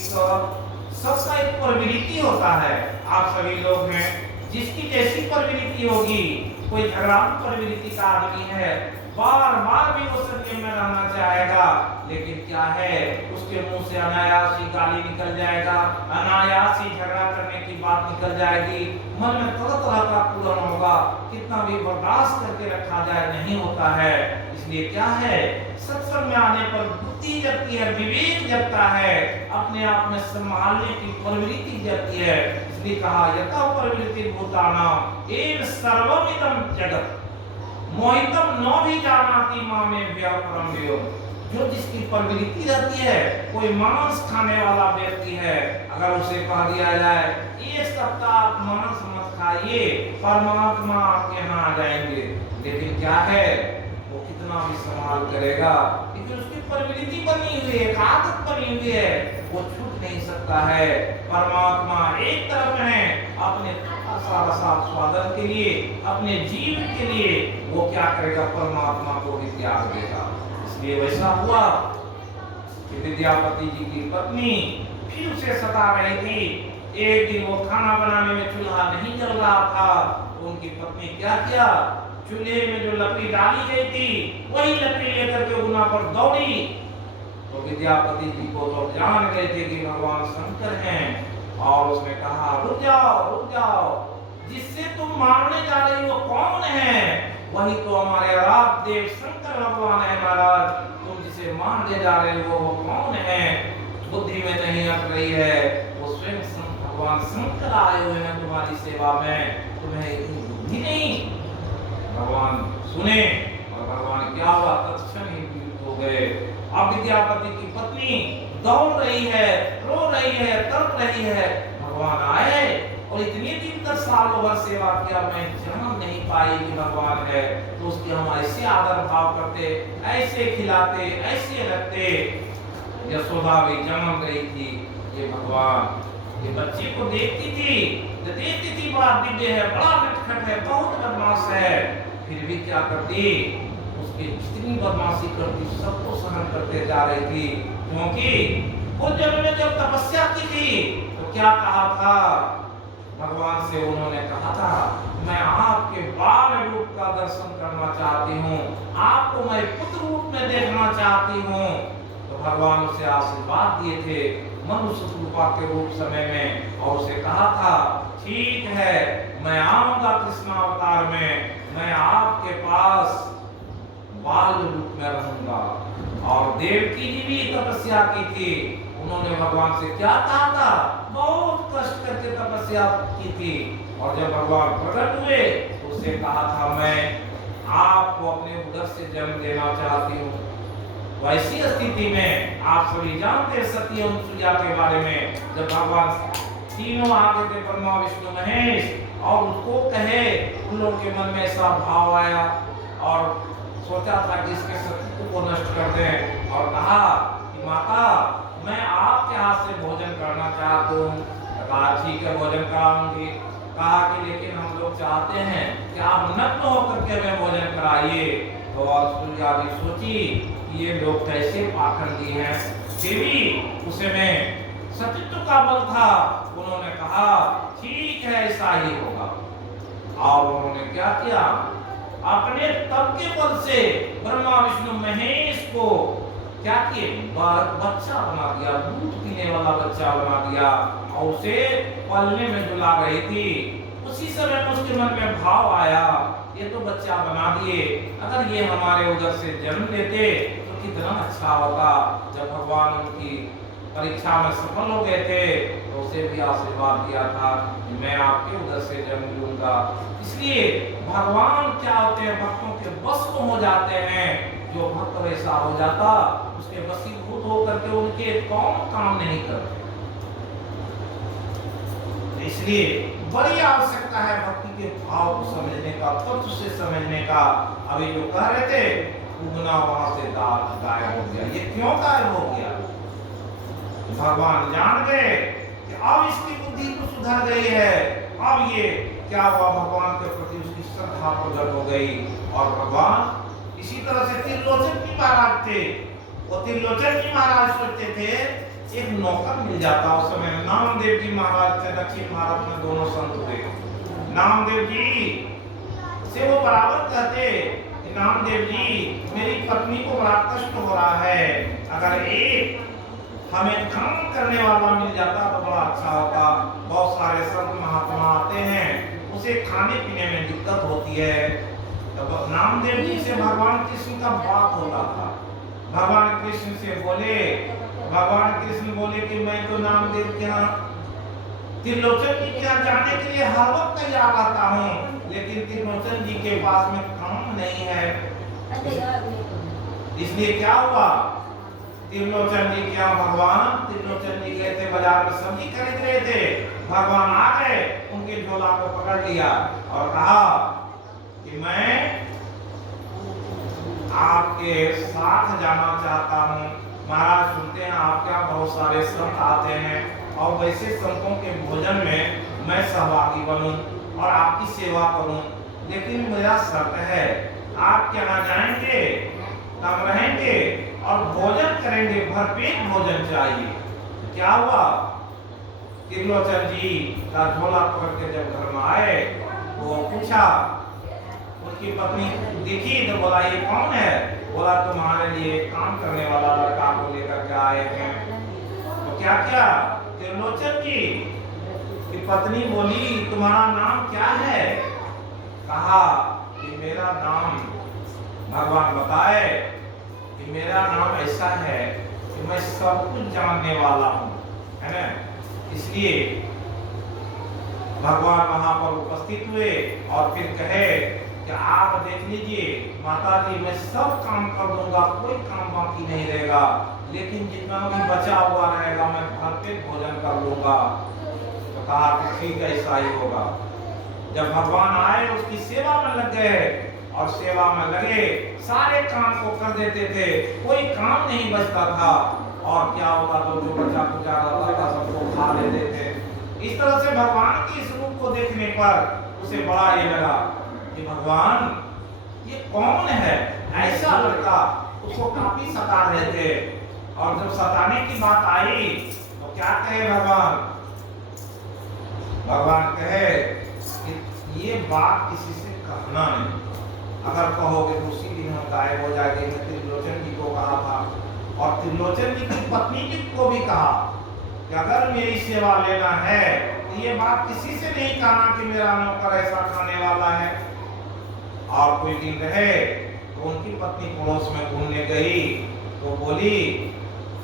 सबका एक प्रवृत्ति होता है, आप सभी लोग हैं, जिसकी जैसी प्रवृत्ति होगी, कोई झगड़ालू प्रवृत्ति का आदमी है, बार बार भी वो संयम में रहना चाहेगा, लेकिन क्या है, उसके मुंह से अनायास ही गाली निकल जाएगा, अनायास ही झगड़ा करने की बात निकल जाएगी, मन में तरह तरह का पूरण होगा, कितना भी बर्दाश्त करके रखा जाए नहीं होता है। इसलिए क्या है, सत्संग में आने पर बुद्धि जगती है, विवेक जगता है, अपने आप में संभालने की प्रवृत्ति जगती है। इसलिए कहा यथा प्रवृत्ति भूतानां एव सर्वमिदं जगत् मोहितम न भी जानाति मामे व्यापरम्यो। जो जिसकी प्रवृत्ति रहती है, कोई मांस खाने वाला व्यक्ति है, अगर उसे कह दिया जाए एक सप्ताह मांस मत खाइए, परमात्मा आपके यहाँ आ जाएंगे, लेकिन क्या है, वो कितना भी संभाल करेगा, लेकिन उसकी प्रवृत्ति बनी हुई है, आदत बनी हुई है, वो छूट नहीं सकता है। परमात्मा एक तरफ है, अपने सारा स्वादन के लिए, अपने जीवन के लिए वो क्या करेगा, परमात्मा को भी त्याग देगा। इसलिए वैसा हुआ कि विद्यापति जी की पत्नी फिर उसे सता रही थी। एक दिन वो खाना बनाने में चूल्हा नहीं जल रहा था, तो उनकी पत्नी क्या किया, चूल्हे में जो लकड़ी डाली गई थी वही लकड़ी लेकर के गुना पर दौड़ी। तो विद्यापति जी को तो जान गए थे कि भगवान शंकर हैं, और उसने कहा रुक जाओ, जिससे तुम मारने जा रही हो कौन है, वही तो हमारे आराध्य देव शंकर भगवान है महाराज, तुम जिसे मारने जा रहे हो वो कौन है, बुद्धि में नहीं अट रही है, वो स्वयं भगवान शंकर आए हुए हैं तुम्हारी सेवा में, तुम्हें इतनी बुद्धि नहीं। भगवान सुने, और भगवान क्या हुआ, तत्क्षण ही विलुप्त हो गए। अब विद्यापति की पत्नी दौड़ रही है, रो रही है, तड़प रही है, भगवान आए और इतने दिन तक सालों भर सेवा किया, मैं जान नहीं पाई कि भगवान है, तो उसके हम ऐसे आदर भाव करते, ऐसे खिलाते, ऐसे रखते। यशोदा भी जन्म गई थी, ये भगवान ये बच्चे को देखती थी बड़ा दिव्य है, बड़ा नटखट है, बहुत बदमाश है, फिर भी क्या करती, उसकी जितनी बदमाशी करती सबको सहन करते जा रही थी। क्योंकि उस जन्म में जब तपस्या की थी तो क्या कहा था, भगवान से उन्होंने कहा था, मैं आपके बाल रूप का दर्शन करना चाहती हूँ, आपको मैं पुत्र रूप में देखना चाहती हूँ। तो भगवान उसे आशीर्वाद दिए थे मनुष्य रूपा के रूप समय में, और उसे कहा था ठीक है, मैं आऊंगा कृष्णावतार में, मैं आपके पास बाल रूप में रहूंगा। और देवकी जी भी तपस्या की थी, उन्होंने भगवान से क्या कहा था, बहुत कष्ट करके तपस्या की थी, और जब भगवान प्रकट हुए तो उससे कहा था मैं आपको अपने उदर से जन्म देना चाहती हूँ। वैसी स्थिति में आप सभी जानते सती अनुसुईया के बारे में, जब भगवान तीनों आ गए थे, ब्रह्मा विष्णु महेश, और उसको कहे, उन लोगों के मन में ऐसा भाव आया और सोचा था कि इसके सत्य को नष्ट कर दें, और कहा कि माता मैं आपके हाथ से भोजन करना चाहती हूँ। कहा ठीक है, भोजन कराऊंगी। कहा कि लेकिन हम लोग चाहते हैं कि आप नग्न होकर के हमें भोजन कराइए। तो अनुसुईया जी सोची कि ये लोग कैसे पाखंडी हैं, फिर भी उसे में सतीत्व का बल था, उन्होंने कहा ठीक है ऐसा ही होगा। और उन्होंने क्या किया, अपने तप के बल से ब्रह्मा विष्णु महेश को क्या किए, बच्चा बना दिया, दूध पीने वाला बच्चा बना दिया, और उसे पलने में झुला रही थी। उसी समय में उसके मन में भाव आया, ये तो बच्चा बना दिए, अगर ये हमारे उधर से जन्म लेते तो कितना अच्छा होता। जब भगवान उनकी परीक्षा में सफल हो गए थे तो उसे भी आशीर्वाद दिया था कि मैं आपके उधर से जन्म लूंगा। इसलिए भगवान क्या होते हैं, भक्तों के बस को हो जाते हैं। जो भक्त वैसा हो जाता उसके वशीभूत होकर के उनके कौन काम नहीं करते। इसलिए बड़ी आवश्यकता है भक्ति के भाव को समझने का, तत्व से समझने का। अभी जो कह रहे थे उगना वहां से गायब हो गया। ये क्यों गायब हो गया? भगवान जान गए कि अब इसकी बुद्धि तो सुधर गई है। अब ये क्या हुआ, भगवान के प्रति उसकी श्रद्धा प्रकट हो गई। और भगवान इसी तरह से त्रिलोचन जी महाराज थे। वो त्रिलोचन जी महाराज सोचते थे एक नौकर मिल जाता। उस समय नामदेव जी महाराज थे, दक्षिण भारत में दोनों संत हुए। नामदेव जी से वो बराबर कहते कि नामदेव जी मेरी पत्नी को बड़ा कष्ट हो रहा है, अगर एक हमें काम करने वाला मिल जाता तो बड़ा अच्छा होता। बहुत सारे संत महात्मा आते हैं, उसे खाने पीने में दिक्कत होती है। तो नामदेव जी से भगवान कृष्ण का बात होता था। भगवान कृष्ण से बोले, भगवान कृष्ण बोले कि मैं तो नामदेव के यहाँ त्रिलोचन जी के यहाँ जाने के लिए हर वक्त तैयार रहता हूँ, लेकिन त्रिलोचन जी के पास में काम नहीं है। इसलिए क्या हुआ, त्रिलोचन जी क्या, भगवान त्रिलोचन जी गए थे बाजार में सब्जी खरीद रहे थे। भगवान आ गए, उनके झोला को पकड़ लिया और कहा कि मैं आपके साथ जाना चाहता हूँ। महाराज सुनते हैं आपके यहाँ बहुत सारे संत आते हैं और वैसे संतों के भोजन में मैं सहभागी बनूं और आपकी सेवा करूं, लेकिन मेरा शर्त है आप यहाँ जाएंगे, कम रहेंगे और भोजन करेंगे, भरपेट भोजन चाहिए। क्या हुआ, त्रिलोचन जी का झोला पकड़ के जब घर में आए तो पूछा, उनकी पत्नी देखी तो बोला ये कौन है? बोला तुम्हारे लिए काम करने वाला लड़का को लेकर के आए हैं। तो क्या क्या, त्रिलोचन जी की पत्नी बोली तुम्हारा नाम क्या है? कहा कि मेरा नाम, भगवान बताए कि मेरा नाम ऐसा है कि मैं सब कुछ जानने वाला हूँ, है ना। इसलिए भगवान वहां पर उपस्थित हुए और फिर कहे कि आप देख लीजिए माता जी, मैं सब काम कर दूंगा, कोई काम बाकी नहीं रहेगा, लेकिन जितना भी बचा हुआ रहेगा मैं भरपेट भोजन कर लूंगा। तो कहा कि ठीक है, ऐसा ही होगा। जब भगवान आए उसकी सेवा में लग गए और सेवा में लगे, सारे काम को कर देते थे, कोई काम नहीं बचता था। और क्या होता तो जो बचा कुचा रहता था सबको खा लेते थे। इस तरह से भगवान के इस रूप को देखने पर उसे बड़ा ये लगा कि भगवान ये कौन है, ऐसा लड़का। उसको काफी सता रहे थे और जब सताने की बात आई तो क्या कहे भगवान, भगवान कहे कि ये बात किसी से कहना नहीं, अगर कहोगे तो उसी दिन हम गायब हो जाएंगे। मैं त्रिलोचन जी को कहा था और त्रिलोचन जी की पत्नी जी को भी कहा कि अगर मेरी सेवा लेना है तो ये बात किसी से नहीं कहना कि मेरा नौकर ऐसा खाने वाला है। और कोई दिन रहे तो उनकी पत्नी पड़ोस में घूमने गई तो बोली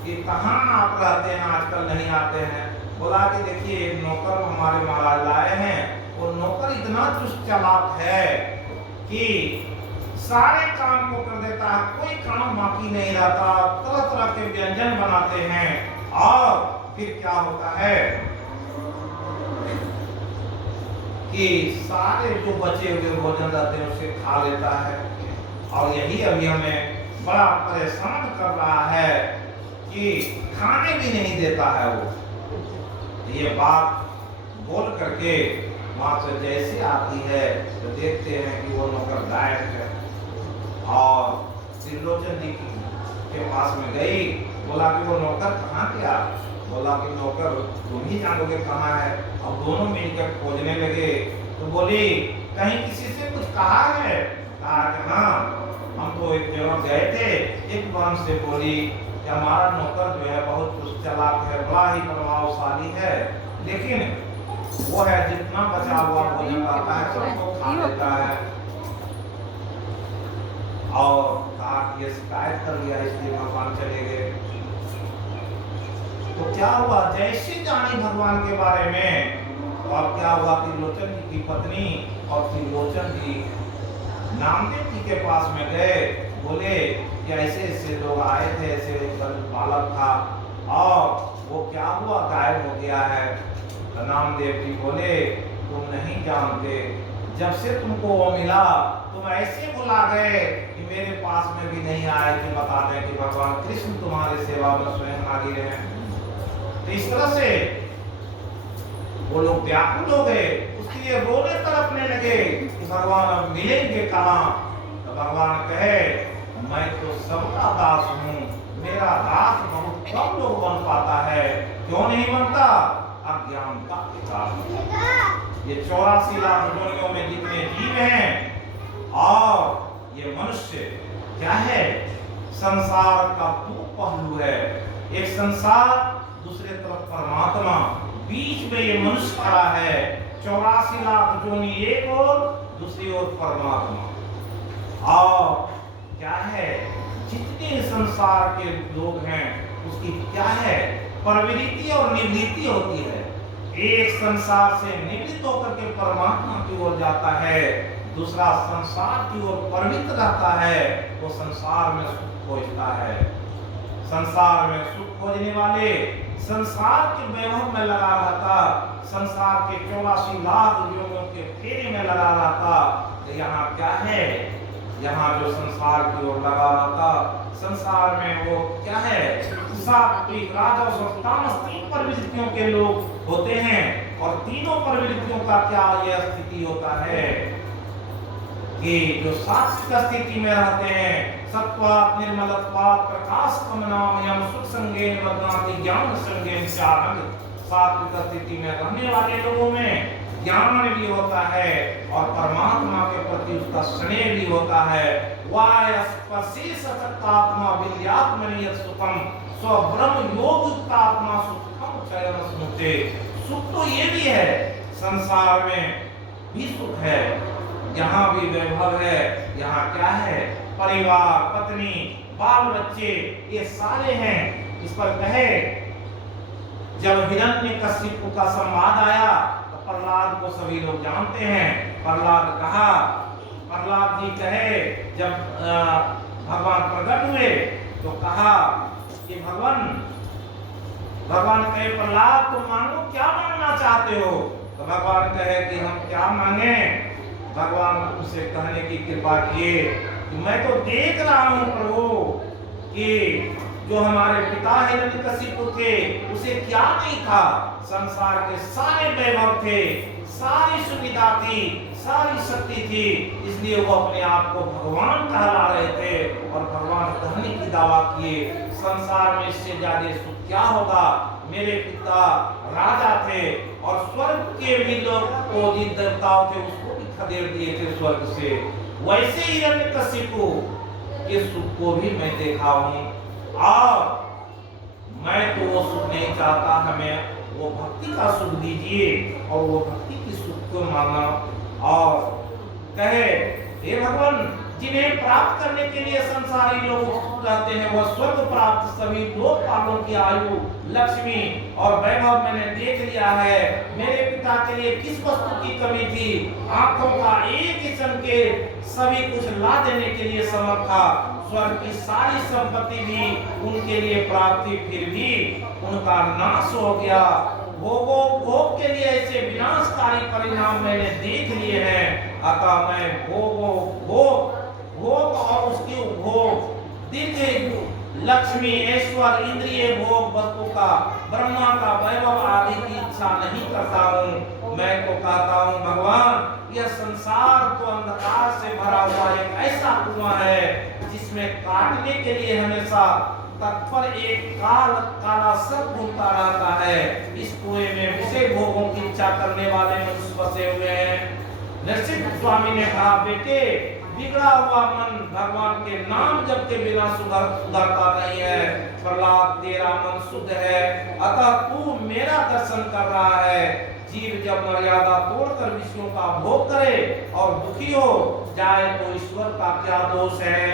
कि कहाँ आप रहते हैं, आजकल नहीं आते हैं। बोला कि देखिए एक नौकर हमारे महाराज लाए हैं, वो नौकर इतना चुस्त चालाक है कि सारे काम को कर देता है, कोई काम बाकी नहीं रहता। तरह तरह के व्यंजन बनाते हैं और फिर क्या होता है कि सारे जो बचे हुए भोजन रहते हैं उसे खा लेता है। और यही अभी हमें बड़ा परेशान कर रहा है कि खाने भी नहीं देता है वो। ये बात बोल करके वहां से जैसे आती है तो देखते हैं कि वो नौकर गायब है। और त्रिलोचन जी के पास में गई, बोला कि वो नौकर कहाँ गया? बोला कि नौकर तुम ही जानोगे कहाँ है। अब दोनों मिलकर खोजने लगे तो बोली कहीं किसी से कुछ कहा है? कहा कि हाँ, हम तो एक जगह गए थे, एक वन से बोली कि हमारा नौकर जो है बहुत चुस्त चालाक है, बड़ा ही प्रभावशाली है, लेकिन वो है जितना बचा हुआ भोजन आता है सबको खा लेता है। और कहा कि ये शिकायत कर लिया, इसलिए भगवान चले गए। तो क्या हुआ, जैसे जानी भगवान के बारे में, तो अब क्या हुआ, त्रिलोचन जी की पत्नी और त्रिलोचन जी नामदेव जी के पास में गए, बोले कि ऐसे ऐसे लोग आए थे, ऐसे बालक था और वो क्या हुआ, गायब हो गया है। तो नामदेव जी बोले तुम नहीं जानते, जब से तुमको वो मिला तुम ऐसे बुला गए कि मेरे पास में भी नहीं आए कि बता दें कि भगवान कृष्ण तुम्हारे सेवा में स्वयं हाजिर हैं। तो इस तरह से वो लोग व्याकुल हो गए, उसके लिए रोने तड़पने लगे कि भगवान अब मिलेंगे कहाँ। तो भगवान कहे मैं तो सबका दास हूँ, मेरा दास बहुत कम लोग बन पाता है। क्यों नहीं बनता, अज्ञान का विकार। ये 84 लाख योनियों में जितने जीव हैं और ये मनुष्य क्या है, संसार का दो पहलू है, एक संसार दूसरे तरफ परमात्मा, बीच में ये मनुष्य खड़ा है। 84 लाख योनि एक और दूसरी ओर परमात्मा। और क्या है, जितने संसार के लोग हैं उसकी क्या है, प्रवृत्ति और निवृत्ति होती है। एक संसार से निवृत्त होकर के परमात्मा की ओर जाता है, दूसरा संसार की ओर प्रवृत्त रहता है, वो संसार में सुख खोजता है। संसार में सुख खोजने वाले संसार के वैभव में लगा रहता, संसार के 84 लाख योनियों के फेरे में लगा रहता। तो यहाँ क्या है, यहाँ जो संसार की ओर लगा रहता, संसार में वो क्या है, सात्विक राजस और तामस तीन प्रवृत्तियों के लोग होते हैं। और तीनों प्रवृत्तियों का क्या यह स्थिति होता है कि जो सात्विक स्थिति में रहते हैं, सत्वात् निर्मलत्वात् प्रकाश कमनामयम् सुख संगेन बध्नाति ज्ञान संगेन चानंद। सात्विक स्थिति में रहने वाले लोगों में ज्ञान भी होता है और परमात्मा के प्रति उसका स्नेह भी होता है। वायस्पसी सततात्मा विद्यात्मनि यत् सुखम स्व ब्रह्म योगयुक्तात्मा सुखम चयन स्मृते। सुख तो ये भी है, संसार में भी सुख है, यहाँ भी वैभव है। यहाँ क्या है, परिवार, पत्नी, बाल बच्चे, ये सारे हैं। इस पर कहे जब हिरण्यकशिपु का संवाद आया तो प्रहलाद को सभी लोग जानते हैं। प्रहलाद जी कहे जब भगवान प्रकट हुए तो कहा कि भगवान कहे प्रहलाद तुम मांगो, क्या मांगना चाहते हो। तो भगवान कहे कि हम क्या मांगे। भगवान उसे कहने की कृपा किए कि मैं तो देख रहा हूँ प्रभु कि जो हमारे पिता हिरण्यकशिपु थे उसे क्या नहीं था, संसार के सारे वैभव थे, सारी सुविधा थी, सारी शक्ति थी, इसलिए वो अपने आप को भगवान कहला रहे थे और भगवान कहने की दावा किए। संसार में इससे ज्यादा सुख क्या होगा। मेरे पिता राजा थे और स्वर्ग के भी लोग को जिन देवताओं थे उसको भी खदेड़ दिए थे स्वर्ग से। वैसे हिरण्यकशिपु के सुख को भी मैं देखा हूँ और मैं तो वो सुख नहीं चाहता, हमें वो भक्ति का सुख दीजिए और वो भक्ति की सुख को मांगा। और कहे हे भगवान, जिन्हें प्राप्त करने के लिए संसारी लोग रहते हैं वो स्वर्ग प्राप्त सभी लोकपालों की आयु, लक्ष्मी और वैभव मैंने देख लिया है। मेरे पिता के लिए किस वस्तु की कमी थी, आंखों का एक ही संकेत सभी कुछ ला देने के लिए समर्थ था। स्वर्ग की सारी संपत्ति भी उनके लिए प्राप्ति, फिर भी उनका नाश हो गया। भोग के लिए ऐसे विनाशकारी परिणाम मैंने देख लिए हैं। अतः मैं भोग और उसके उपभोग, दिव्य लक्ष्मी, ऐश्वर्य, इंद्रिय भोग वस्तु का, ब्रह्मा का वैभव आदि की इच्छा नहीं करता हूँ। मैं तो कहता हूँ भगवान, यह संसार तो अंधकार से भरा हुआ एक ऐसा कुआं है जिसमें काटने के लिए हमेशा तत्पर एक काला सर्प घूमता रहता है। इस कुएं में विषय भोगों की इच्छा करने वाले मनुष्य फंसे हुए हैं। नरसिंह स्वामी ने कहा बेटे, बिगड़ा हुआ मन भगवान के नाम जप के बिना सुधरता नहीं है। प्रहलाद, तेरा मन शुद्ध है, अतः तू मेरा दर्शन कर रहा है। जीव जब मर्यादा तोड़कर विषयों का भोग करे और दुखी हो जाए तो ईश्वर का क्या दोष है।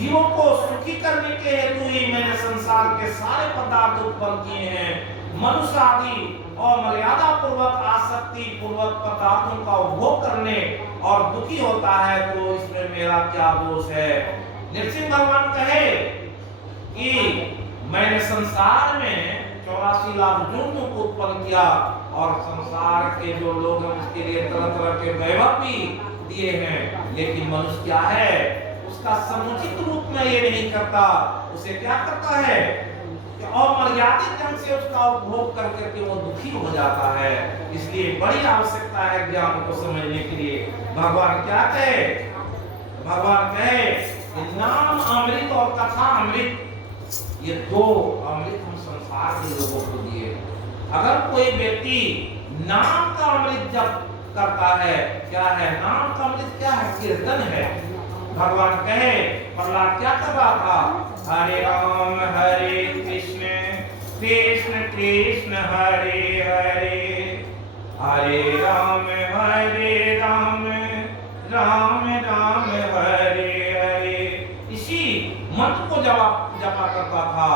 जीवों को सुखी करने के हेतु ही मैंने संसार के सारे पदार्थ उत्पन्न किए हैं। मनुष्य आदि और मर्यादा पूर्वक आसक्ति पूर्वक पदार्थों का उपभोग करने और दुखी होता है, तो इसमें मेरा क्या दोष है। नरसिंह भगवान कहे कि मैंने संसार में 84 लाख जन्मों को उत्पन्न किया और संसार के जो लोग हैं उसके लिए तरह तरह के वैभव भी दिए हैं, लेकिन मनुष्य क्या है, उसका समुचित रूप में ये नहीं करता। उसे क्या करता है और मर्यादित ढंग से उसका उपभोग कर करके वो दुखी हो जाता है। इसलिए बड़ी आवश्यकता है ज्ञान को समझने के लिए। भगवान क्या कहे, भगवान कहे कि नाम अमृत और कथा अमृत, ये दो अमृत हम संसार के लोगों को दिए। अगर कोई व्यक्ति नाम का अमृत जब करता है, क्या है नाम का अमृत, क्या है कीर्तन है। भगवान कहे प्रहलाद क्या कर रहा था, हरे राम हरे कृष्ण कृष्ण कृष्ण हरे हरे, हरे राम राम राम हरे हरे। इसी मंत्र को जपा करता था।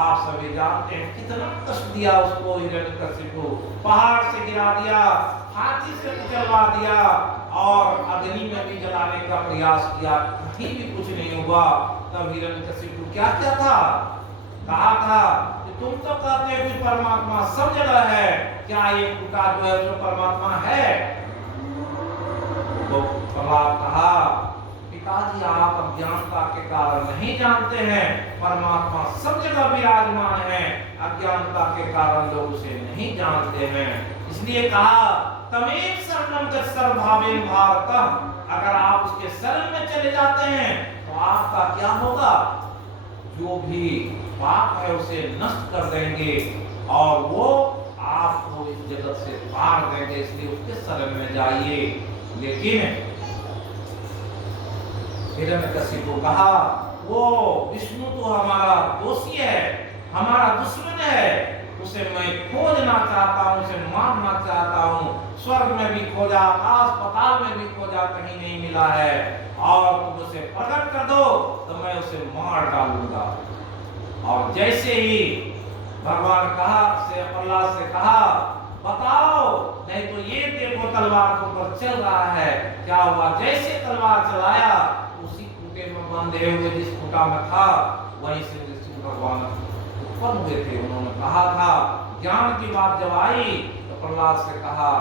आप सभी जानते हैं कितना कष्ट दिया उसको हिरण्यकशिपु, पहाड़ से गिरा दिया, हाथी से कुचलवा दिया और अग्नि में भी जलाने का प्रयास किया, कहीं भी कुछ नहीं हुआ। तब हिरण्यकशिपु क्या क्या था, कहा था कि तुम तो कहते हो कि परमात्मा सब जगह है, क्या ये टूटा जो है जो परमात्मा है। तो प्रहलाद कहा पिताजी आप अज्ञानता के कारण नहीं जानते हैं, परमात्मा सब जगह विराजमान है, अज्ञानता के कारण लोग उसे नहीं जानते हैं। इसलिए कहा तमेव शरणं गच्छ सर्वभावेन भारत, अगर आप उसके शरण में चले जाते हैं तो आपका क्या होगा, जो भी पाप है उसे नष्ट कर देंगे और वो आपको इस जगत से पार देंगे। इसलिए उसके शरण में जाइए। लेकिन हिरण्यकशिपु को कहा वो विष्णु तो हमारा दोषी है, हमारा दुश्मन है, उसे मैं खोजना चाहता हूँ, उसे मारना चाहता हूँ। स्वर्ग में भी खोजा, आकाश पाताल में भी खोजा, कहीं नहीं मिला है, और तुम उसे प्रकट कर दो तो मैं उसे मार डालूंगा। और जैसे ही भगवान कहा से प्रहलाद से कहा बताओ, नहीं तो ये देखो तलवार के ऊपर चल रहा है। क्या हुआ, जैसे तलवार चलाया उसी खूंटे में बंधे हुए जिस खूंटा में था वहीं से भगवान उत्पन्न हुए थे। उन्होंने कहा था ज्ञान की बात जब आई तो प्रहलाद से कहा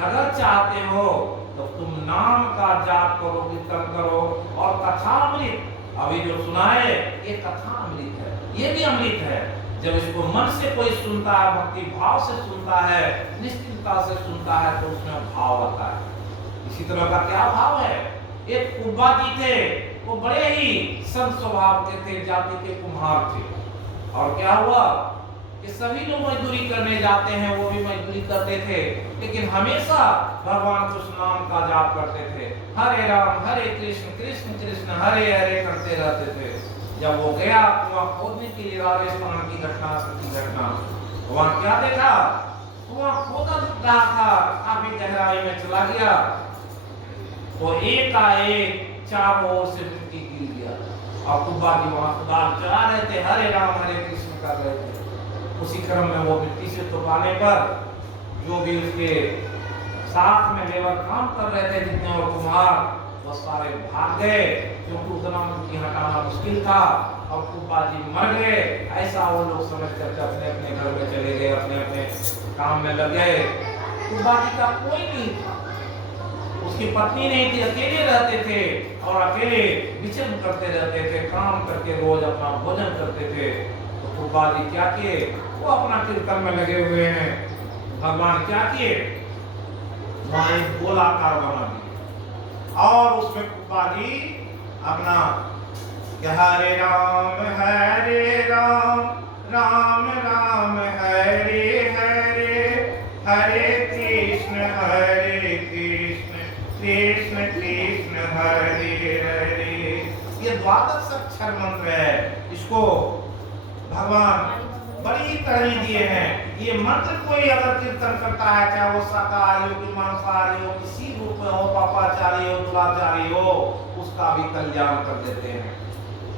अगर चाहते हो तो तुम नाम का जाप करो, कीर्तन करो और कथामृत, अभी जो सुनाए ये कथामृत है, ये भी अमृत है। जब इसको मन से कोई सुनता है, भक्ति भाव से सुनता है, निश्चिंतता से सुनता है तो उसमें भाव आता है। इसी तरह का क्या भाव है, एक कुब्बा जी थे, वो बड़े ही संत स्वभाव के थे, जाति के कुम्हार थे। और क्या हुआ कि सभी लोग मजदूरी करने जाते हैं, वो भी मजदूरी करते थे, लेकिन हमेशा भगवान कृष्ण नाम का जाप करते थे। हरे राम हरे कृष्ण कृष्ण कृष्ण हरे हरे करते रहते थे। जब वो गया कुआं खोदने के लिए राजस्थान की घटना, वहां क्या देखा, कुआं खोदा रहा था, काफी गहराई में चला गया तो एकाएक चारों ओर से मिट्टी गिर गया और कुब्बा जी वहां कुदाल चला रहे थे, हरे राम हरे कृष्ण कर रहे थे। उसी क्रम में वो मिट्टी से तोपाने पर जो भी उसके साथ में लेबर काम कर रहे थे, जितने और कुम्हार, वो सारे भाग गए क्योंकि उतना मिट्टी हटाना मुश्किल था और कुब्बा जी मर गए। ऐसा वो लोग समझ कर अपने अपने घर में चले गए, अपने अपने काम में लग गए। कुब्बा जी का कोई नहीं था, उसकी पत्नी नहीं थी, अकेले रहते थे और अकेले विचरण करते रहते थे, काम करके रोज अपना भोजन करते थे। तो कुब्बा जी क्या किए, वो अपना कीर्तन में लगे हुए हैं। भगवान क्या किए, वहां एक गोलाकार बना दिया और उसमें कुब्बा जी अपना हरे राम राम राम हरे हरे, हरे कृष्ण कृष्ण कृष्ण हरे हरे। ये द्वादश अक्षर मंत्र है, इसको भगवान बड़ी तरह दिए हैं। ये मंत्र कोई अगर कीर्तन करता है, चाहे वो शाकाहारी हो कि मांसाहारी हो, किसी रूप में हो, पापाचारी हो दुराचारी हो, उसका भी कल्याण कर देते हैं।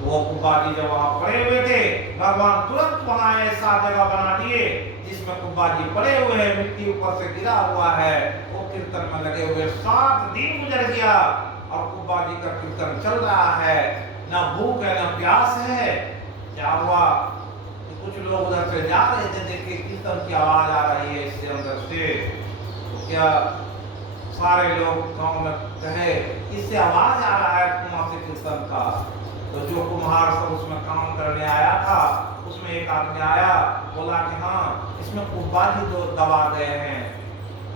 वो कुब्बा जी जब वहां पड़े हुए थे, भगवान तुरंत वहां ऐसा जगह बना दिए जिसमें कुब्बा जी पड़े हुए हैं, मिट्टी ऊपर से गिरा हुआ है, वो कीर्तन में लगे हुए। 7 दिन गुजर गया और कुब्बा जी का कीर्तन चल रहा है, ना भूख है ना प्यास है। क्या हुआ कि कुछ लोग उधर से जा रहे थे, देखे कीर्तन की आवाज आ रही है इससे अंदर से, तो क्या सारे लोग गांव में कहे इससे आवाज आ रहा है कुआं से कीर्तन का। तो जो कुम्हार सब उसमें काम करने आया था, उसमें एक आदमी आया, बोला कि हाँ इसमें कुब्बा जी तो दबा गए हैं।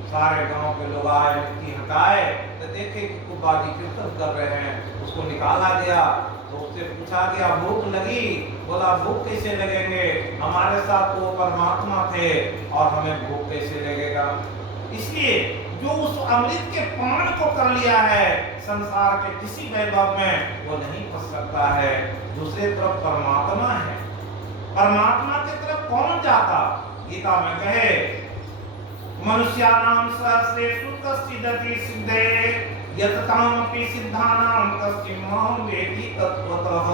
सारे गांव के लोग आए, मिट्टी हटाए, तो देखे कि कुब्बा जी कीर्तन कर रहे हैं। उसको निकाला गया, तो उससे पूछा गया भूख लगी? बोला भूख कैसे लगेंगे, हमारे साथ तो परमात्मा थे और हमें भूख कैसे लगेगा। इसलिए जो उस अमृत के पान को कर लिया है, संसार के किसी वैभव में वो नहीं फंस सकता है। दूसरे तरफ परमात्मा है, परमात्मा की तरफ कौन जाता? गीता में कहे मनुष्यानाम सहस्रेषु कश्चिदति सिद्धे यततामपि सिद्धानाम कश्चित् मां वेति तत्वतः।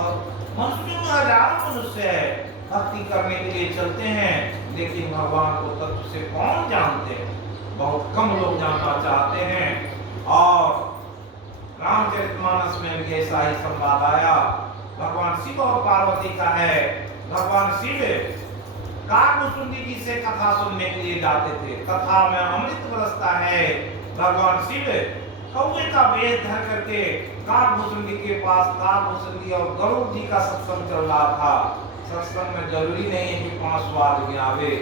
मनुष्यों में हजारों मनुष्य है, भक्ति करने के लिए चलते हैं, लेकिन भगवान को तत्व से कौन जानते हैं? बहुत कम लोग जानना चाहते हैं। और रामचरितमानस में भी ऐसा ही संवाद आया। भगवान शिव और पार्वती का है। भगवान शिव काकभूषुंडी जी से कथा सुनने के लिए जाते थे, कथा में अमृत बरसता है। भगवान शिव कौवे का वेश धर करके काकभूषुंडी के पास, काकभूषुंडी और गरुड़ जी का सत्संग चल रहा था। सत्संग में जरूरी नहीं है कि 5 आदमी आवे,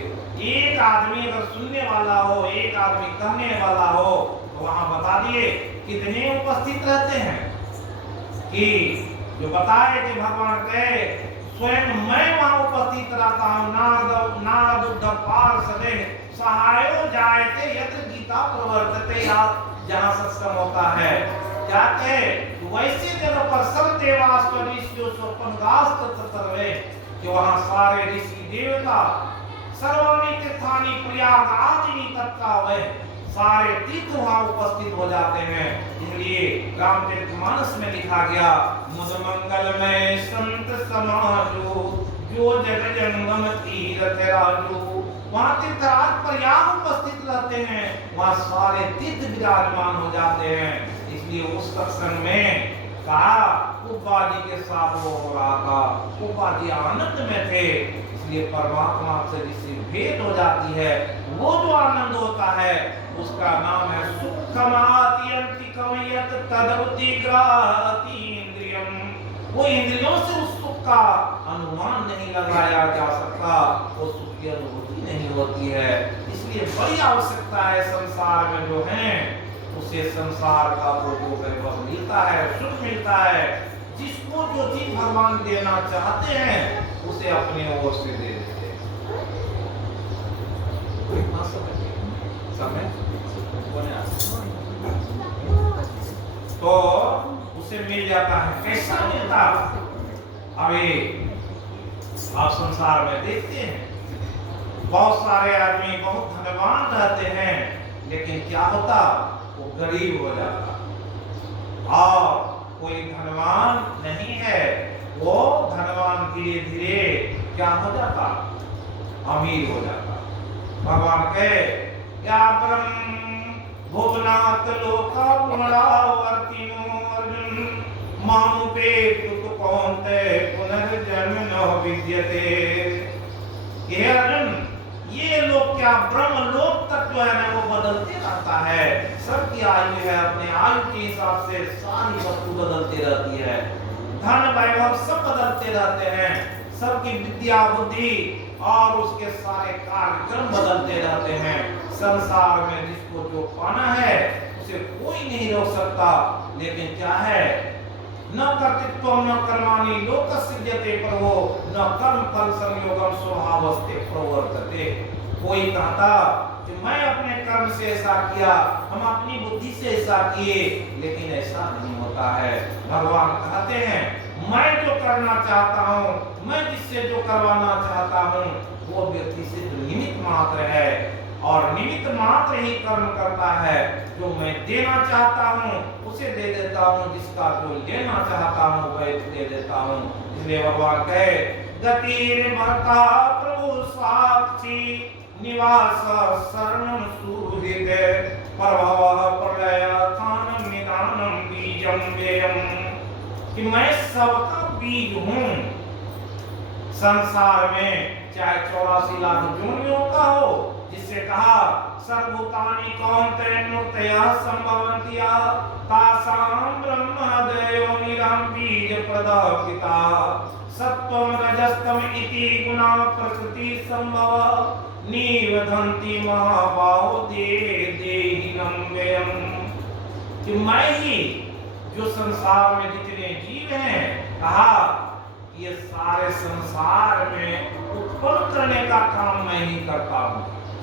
एक आदमी अगर सुनने वाला हो, एक आदमी कहने वाला हो, तो वहां बता दिए कितने उपस्थित रहते हैं कि जो बताए कि भगवान कहे स्वयं मैं वहां उपस्थित रहता हूँ। नारद उद्धव पार्षदे सहायो जायते यत्र गीता प्रवर्तते। जहाँ सत्संग होता है क्या कहे, वैसे जगह पर सब देवास्त्र ऋषियों स्वपनगास्त्र सर्वे, कि वहां सारे ऋषि देवता सर्वाणी तीर्थानी प्रयागराजिनी तत्कावै, सारे तीर्थ वहां उपस्थित हो जाते हैं। इसलिए रामचरितमानस में लिखा गया मुद मंगलमय संत समाजो जो जग जंगम तीर्थ राजो। वहां तीर्थराज प्रयाग उपस्थित रहते हैं, वहां सारे तीर्थ विराजमान हो जाते हैं। इसलिए उस सत्संग में कहा कुब्बा जी के साथ वो हो रहा था, कुब्बा जी आनंद में थे। इसलिए परमात्मा से जिससे भेंट हो जाती है, वो जो आनंद होता है उसका नाम है सुखमात्यंति कमयत तदवति ग्राहति इंद्रियम। वो इंद्रियों से उस सुख का अनुमान नहीं लगाया जा सकता, वो सुख की अनुभूति नहीं होती है। इसलिए बड़ी आवश्यकता है संसार में जो है उसे संसार का वो जो वैभव मिलता है, सुख मिलता है, जिसको जो चीज भगवान देना चाहते हैं उसे अपने ओर से दे देते हैं। समय तो उसे मिल जाता है। कैसा मिलता? अभी आप संसार में देखते हैं बहुत सारे आदमी बहुत धनवान रहते हैं, लेकिन क्या होता, वो गरीब हो जाता। और कोई धनवान नहीं है, वो धनवान धीरे धीरे क्या हो जाता, अमीर हो जाता। भगवान कहे या ब्रह्म भुवनाथ लोका पुनरावर्तिनो अर्जुन मामुपे तुत कौन्ते पुनर्जन्म न विद्यते। ये अर्जुन, ये लोग क्या ब्रह्म लोक तक जो है ना वो बदलते रहता है। सबकी आयु है, अपने आयु के हिसाब से सारी वस्तु बदलती रहती है, धन वैभव सब बदलते रहते हैं, सबकी विद्या बुद्धि और उसके सारे कार्यक्रम बदलते रहते हैं। संसार में जिसको जो पाना है उसे कोई नहीं रोक सकता। लेकिन क्या है, न कर्तृत्व न कर्माणि लोकस्य सिद्ध्यते प्रभो न कर्म फल संयोगम स्वभावस्ते प्रवर्तते। कोई कहता कि मैं अपने कर्म से ऐसा किया, हम अपनी बुद्धि से ऐसा किए, लेकिन ऐसा नहीं होता है। भगवान कहते हैं मैं जो करना चाहता हूँ, मैं जिससे जो करवाना चाहता हूँ, वो व्यक्ति सिर्फ निमित्त मात्र है और निमित्त मात्र ही कर्म करता है। जो मैं देना चाहता हूँ उसे दे देता हूँ, जिसका जो लेना चाहता हूँ वह दे देता हूँ। इसलिए भगवान कहे गतिर भरता प्रभु साक्षी निवास शरण सुहृद प्रभव प्रलय थानम निदानम बीजम व्ययम, कि मैं सबका बीज हूँ संसार में, चाहे 84 लाख योनियों का हो, जिससे कहा सर्वभूतानि कौन्तेय मूर्तयः संभवन्त्या तासां ब्रह्महृदयो निरं बीज प्रदपिता सत्वं रजस्तम इति गुणा प्रकृति संभव निवधन्ति महाबाहो देहिनं व्ययम्, कि मैं ही जो संसार में जितने जीव हैं, कहा ये सारे संसार में उत्पन्न करने का काम मैं ही करता हूँ,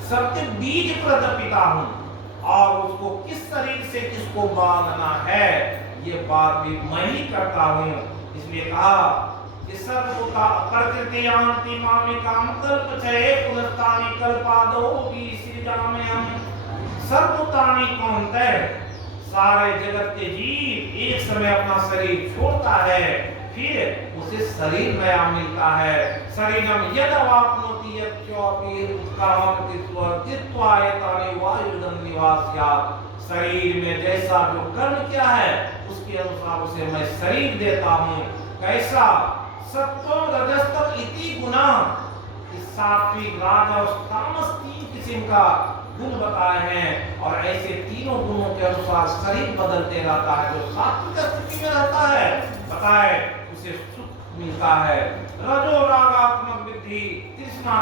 सबके बीज प्रदपिता हूँ, और उसको किस शरीर से किसको बांधना है ये बात भी मैं ही करता हूँ। इसलिए कहा कि सर्वभूता प्रकृतियांति मामिकाम कल्पचये पुनस्तानि कल्पादो विसृजाम्यहम्, सर्वभूतानि कौन्तेय, सारे जगत के जीव एक समय अपना शरीर छोड़ता है, फिर उसे शरीर नया मिलता है। शरीरम यद वापनोति यच्चापि उत्कामति स्वचित्वायतानि वायुदं निवास्यात्, शरीर में जैसा जो कर्म किया है उसके अनुसार उसे मैं शरीर देता हूँ। कैसा? सत्वम रजस्तम इति गुणा, इस सात्विक राजस तामस 3 किस्म का गुण बताए हैं, और ऐसे तीनों गुणों के अनुसार शरीर बदलते रहता है। जो सात्विक स्थिति में रहता है बताए उसे सुख मिलता है। रजो रागात्मक वृद्धि तृष्णा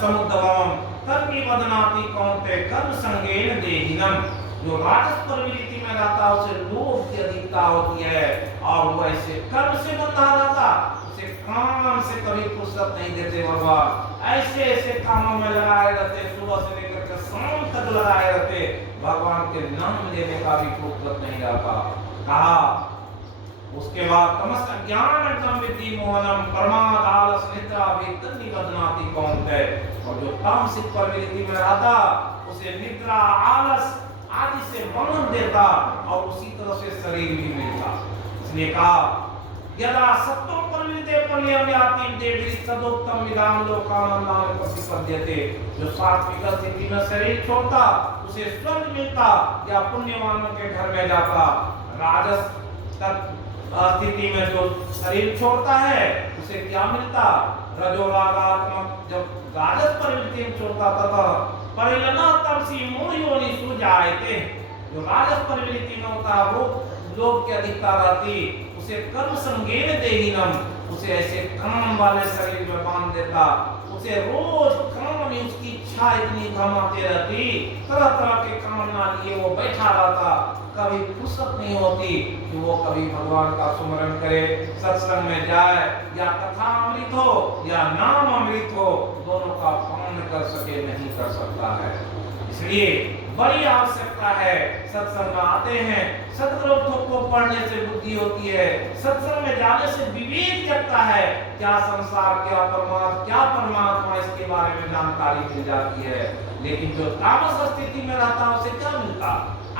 समुद्रम कर्मी बदनाति कौन्तेय कर्म संगेन देहिनम, जो राजस प्रवृत्ति में रहता है उसे लोभ की अधिकता होती है, और वो ऐसे कर्म से बंधा रहता, उसे काम से कभी फुर्सत नहीं देते भगवान, ऐसे ऐसे कामों में लगाए रहते, सुबह से लेकर के शाम तक लगाए रहते, भगवान के नाम लेने का भी फुर्सत नहीं रहता। कहा उसके बाद तमस अज्ञान एकदम विद्धि मोहनम प्रमाद आलस निद्रा वेतन निबदनाति कौन्तेय, और जो तामसिक प्रवृत्ति में रहता उसे निद्रा आलस आदि से बंधन देता, और उसी तरह से शरीर भी मिलता। इसलिए कहा यदा सत्वं प्रवृत्ते पर्यव्याप्तिं देवी सदोक्तम विधान लोकानां प्रतिपद्यते, जो सात्विक स्थिति में शरीर छोड़ता उसे स्वर्ग मिलता या पुण्यवानों के घर में जाता। राजस स्थिति में जो शरीर छोड़ता है उसे क्या मिलता? रजोरागात्मक जब राजस प्रवृत्ति में छोड़ता तथा परिलना तमसी मूढ़ योनिषु जायते, जो राजस प्रवृत्ति में होता वो लोभ की अधिकता रहती, उसे कर्म संगेन देहिनम, उसे ऐसे काम वाले शरीर में बांध देता, उसे रोज काम में उसकी इच्छा इतनी घमाते रहती, तरह तरह के काम ना लिए वो बैठा रहता, कभी फुर्सत नहीं होती कि वो कभी भगवान का सुमरन करे, सत्संग में जाए, या कथा अमृत हो या नाम अमृत हो, दोनों का पान कर सके, नहीं कर सकता है। इसलिए बड़ी आवश्यकता है, सत्संग में आते हैं, सत्ग्रंथों को पढ़ने से बुद्धि होती है, सत्संग में जाने से विवेक जगता है, क्या संसार क्या परमात्मा इसके बारे में जानकारी मिल जाती है। लेकिन जो तामस स्थिति में रहता है उसे क्या मिलता?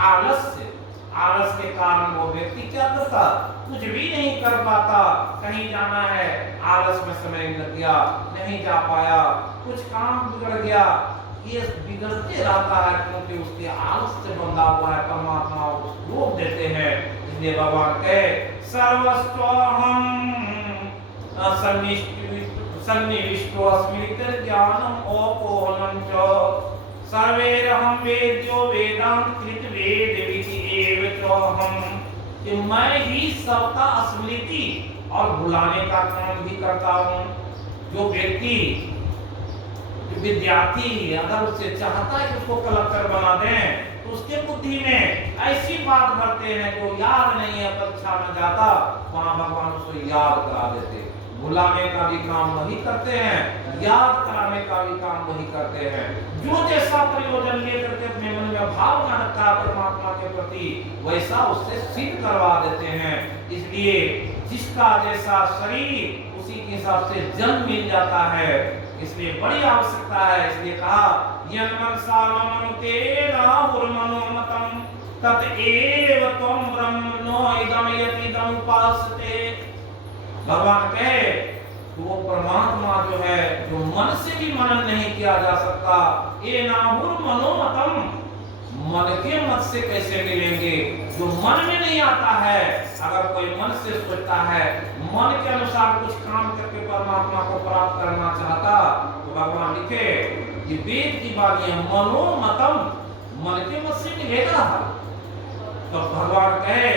आलस्य। आलस के कारण वो व्यक्ति क्या करता? कुछ भी नहीं कर पाता। कहीं जाना है, आलस में समय लग गया, नहीं जा पाया, कुछ काम बिगड़ गया, ये बिगड़ते रहता है क्योंकि उसके आलस से बंधा हुआ है। परमात्मा उसको रोक देते हैं। इसलिए भगवान कहे सर्वस्वहम सन्निविष्टो स्मृति ज्ञानम ओपोहनम च सर्वेरहम वेद्यो वेदांत कृत वेद विधि एव च हम, कि मैं ही सबका स्मृति और भुलाने का काम भी करता हूँ। जो व्यक्ति विद्यार्थी अगर उससे चाहता है कि उसको कलेक्टर बना दें तो उसके बुद्धि में ऐसी बात भरते हैं जो याद नहीं है, परीक्षा में जाता वहां भगवान उसको याद करा देते। भुलाने का भी काम वही करते हैं, याद कराने का भी काम वही करते हैं। जो जैसा प्रयोजन लेकर के अपने मन में भावना रखा है परमात्मा के प्रति, वैसा उससे सिद्ध करवा देते हैं। इसलिए जिसका जैसा शरीर उसी के हिसाब से जन्म मिल जाता है। इसलिए बड़ी आवश्यकता है। इसलिए कहा यन्मन सालमनुते राहुर्मनोमतम ततएव त्वं ब्रह्मणो इदं यतिदं उपासते। भगवान कहे तो वो परमात्मा जो है, जो मन से भी मनन नहीं किया जा सकता, ये नाहुर मनोमतम, मन के मत से कैसे मिलेंगे, जो मन में नहीं आता है। अगर कोई मन से सोचता है, मन के अनुसार कुछ काम करके परमात्मा को प्राप्त करना चाहता, तो भगवान लिखे ये वेद की बात है, मनोमतम, मन के मत से मिलेगा। तो भगवान कहे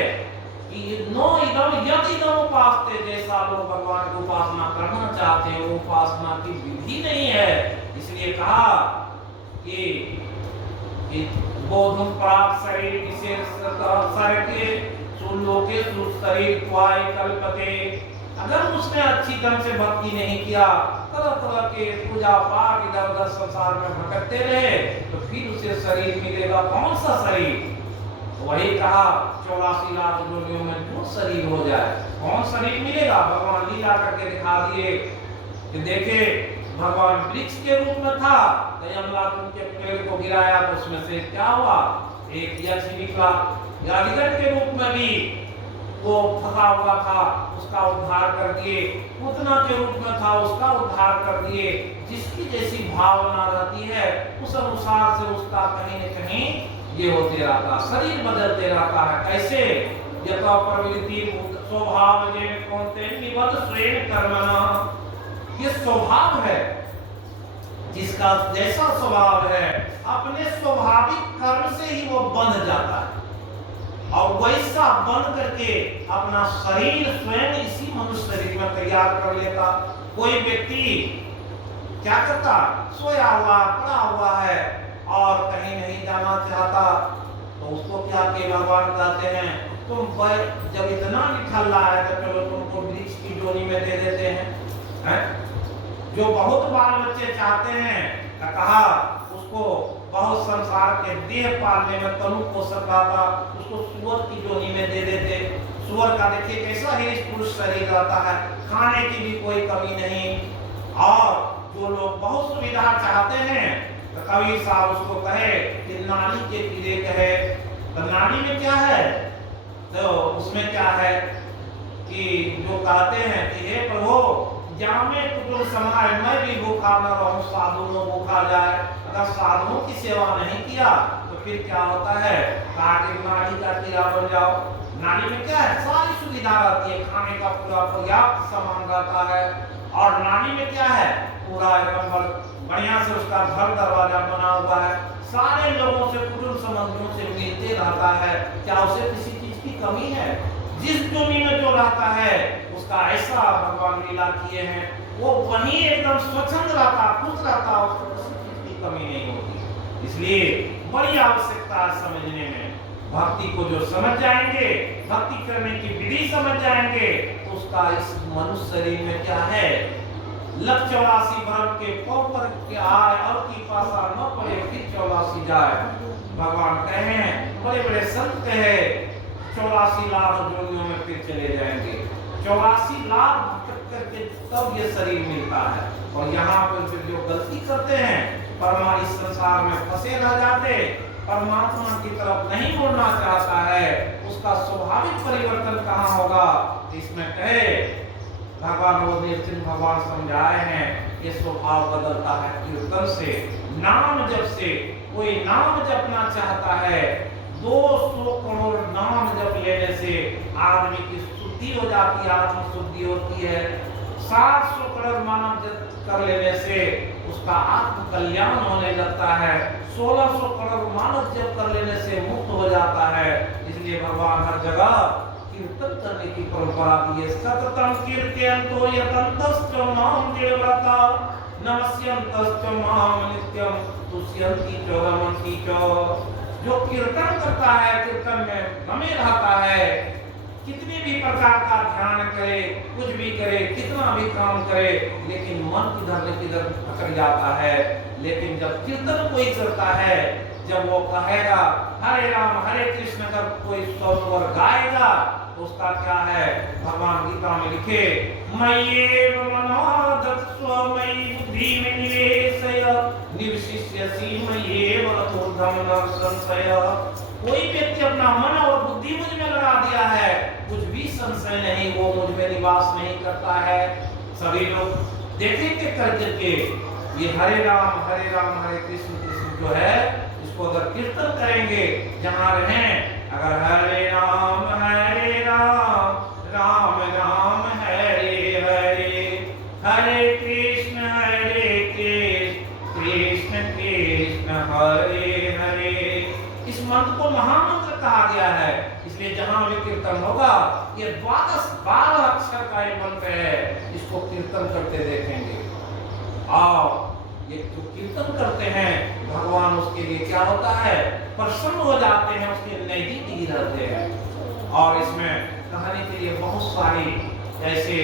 कि नो इदम यदि इदम उपासते, जैसा लोग भगवान की उपासना करना चाहते हैं वो उपासना की विधि नहीं है। इसलिए कहा कि बोधुम प्राप्त शरीर विशेष के सुलोके शरीर क्वाय कल्पते। अगर उसने अच्छी ढंग से भक्ति नहीं किया, तरह तरह के पूजा पाठ इधर उधर संसार में भटकते रहे, तो फिर उसे शरीर मिलेगा। कौन सा शरीर? वही कहा 84 लाख योनियों में जो शरीर हो जाए, कौन शरीर मिलेगा? भगवान लीला करके दिखा दिए कि देखे भगवान वृक्ष के रूप में था, यमराज उनके पेड़ को गिराया तो उसमें से क्या हुआ, एक यक्ष निकला। यादगर के रूप में भी वो फंसा हुआ था, उसका उद्धार कर दिए। पूतना के रूप में था, उसका उद्धार कर दिए। जिसकी जैसी भावना रहती है उस अनुसार से उसका कहीं न कहीं ये होते रहता, शरीर बदलते रहता है। कैसे? यथा प्रवृत्ति स्वभाव जे कौनते निबद्ध स्वयं कर्मणा, ये स्वभाव है। जिसका जैसा स्वभाव है अपने स्वाभाविक कर्म से ही वो बंध जाता है, और वैसा बंध करके अपना शरीर स्वयं इसी मनुष्य शरीर में तैयार कर लेता। कोई व्यक्ति क्या करता, सोया हुआ पड़ा हुआ है और कहीं नहीं जाना चाहता, तो उसको क्या के भगवान कहते हैं, तुम जब इतना निठल्ला है तो चलो तुमको वृक्ष की जोनी में दे देते हैं। जो बहुत बाल बच्चे चाहते हैं, कहा उसको बहुत संसार के देह पालने में तनु पोषक आता, उसको सुअर की जोनी में दे देते। सुअर का देखिए कैसा ही पुरुष शरीर रहता है, खाने की भी कोई कमी नहीं। और जो लोग बहुत सुविधा चाहते हैं, तो कबीर साहब उसको कहे कि नाली के कीड़े कहे, तो नाली में क्या है, तो उसमें क्या है कि जो कहते हैं कि हे प्रभु जामे कुटुंब समाज, मैं भी भूखा न रहूं, साधु न भूखा जाए। अगर साधुओं की सेवा नहीं किया तो फिर क्या होता है, काटे नाली का कीड़ा बन जाओ। नाली में क्या है, सारी सुविधा रहती है, खाने का पूरा पर्याप्त सामान रहता है। और नाली में क्या है, पूरा एकदम बढ़िया से उसका घर दरवाजा बना हुआ है, सारे लोगों से कुटुंब संबंधियों से मिलते रहता है। क्या उसे किसी चीज की कमी है? जिस भूमि में जो रहता है उसका ऐसा भगवान लीला किए हैं, वो वहीं एकदम स्वच्छंद रहता, खुश रहता, उसको किसी चीज की कमी नहीं होती। इसलिए बड़ी आवश्यकता है समझने में। भक्ति को जो समझ जाएंगे, भक्ति करने की विधि समझ जाएंगे, तो उसका इस मनुष्य शरीर में क्या है, लख 84 वर्ष के पौपर के आए और की पासा न पड़े फिर 84 जाए। भगवान कहे बड़े बड़े संत कहे 84 लाख योनियों में फिर चले जाएंगे। 84 लाख भटक करके तब ये शरीर मिलता है। और यहाँ पर फिर जो गलती करते हैं, परमाणु संसार में फंसे रह जाते, परमात्मा की तरफ नहीं मुड़ना चाहता है, उसका स्वाभाविक परिवर्तन कहाँ होगा? इसमें कहे भगवान समझाए हैं, ये स्वभाव बदलता है कीर्तन से, नाम जप से। कोई नाम जपना चाहता है, 200 करोड़ नाम जप लेने से आदमी की शुद्धि हो जाती है, आत्म शुद्धि होती है। 700 करोड़ मानव जप कर लेने से उसका आत्म कल्याण होने लगता है। 1600 करोड़ मानव जप कर लेने से मुक्त हो जाता है। इसलिए भगवान हर जगह कीर्तन करने की परंपरा दी है। सततम कीर्तयन्तो यतन्तश्च मां देवव्रता, नमस्यन्तश्च मां नित्यं तुष्यन्ति च रमन्ति च। जो कीर्तन करता है, कीर्तन में रमे रहता है, कितने भी प्रकार का ध्यान करे, कुछ भी करे, कितना भी काम करे, लेकिन मन किधर न किधर भटक जाता है। लेकिन जब कीर्तन कोई करता है, जब वो कहेगा हरे राम हरे कृष्ण, जब कोई स्तोत्र गाएगा, तो उसका क्या है, भगवान गीता में लिखे मय्येव मनोदत्स्व मयि बुद्धि में निवेशय निर्शिष्यसि मय्येव अतुर्धम न संशय। कोई व्यक्ति अपना मन और बुद्धि मुझ में लगा दिया है, कुछ भी संशय नहीं, वो मुझ में निवास नहीं करता है। सभी लोग देखेंगे करके ये हरे राम हरे कृष्ण कृष्ण जो है, इसको अगर कीर्तन करेंगे जहाँ रहें, अगर हरे राम राम राम हरे हरे, हरे कृष्ण कृष्ण कृष्ण हरे हरे, इस मंत्र को महामंत्र कहा गया है। इसलिए जहां भी कीर्तन होगा, ये 12 अक्षर का ये मंत्र है, इसको कीर्तन करते देखेंगे। और ये जो कीर्तन करते हैं, भगवान उसके लिए क्या होता है, प्रसन्न हो जाते हैं, उसके नजदीक ही रहते हैं। और इसमें कहने के लिए बहुत सारी ऐसे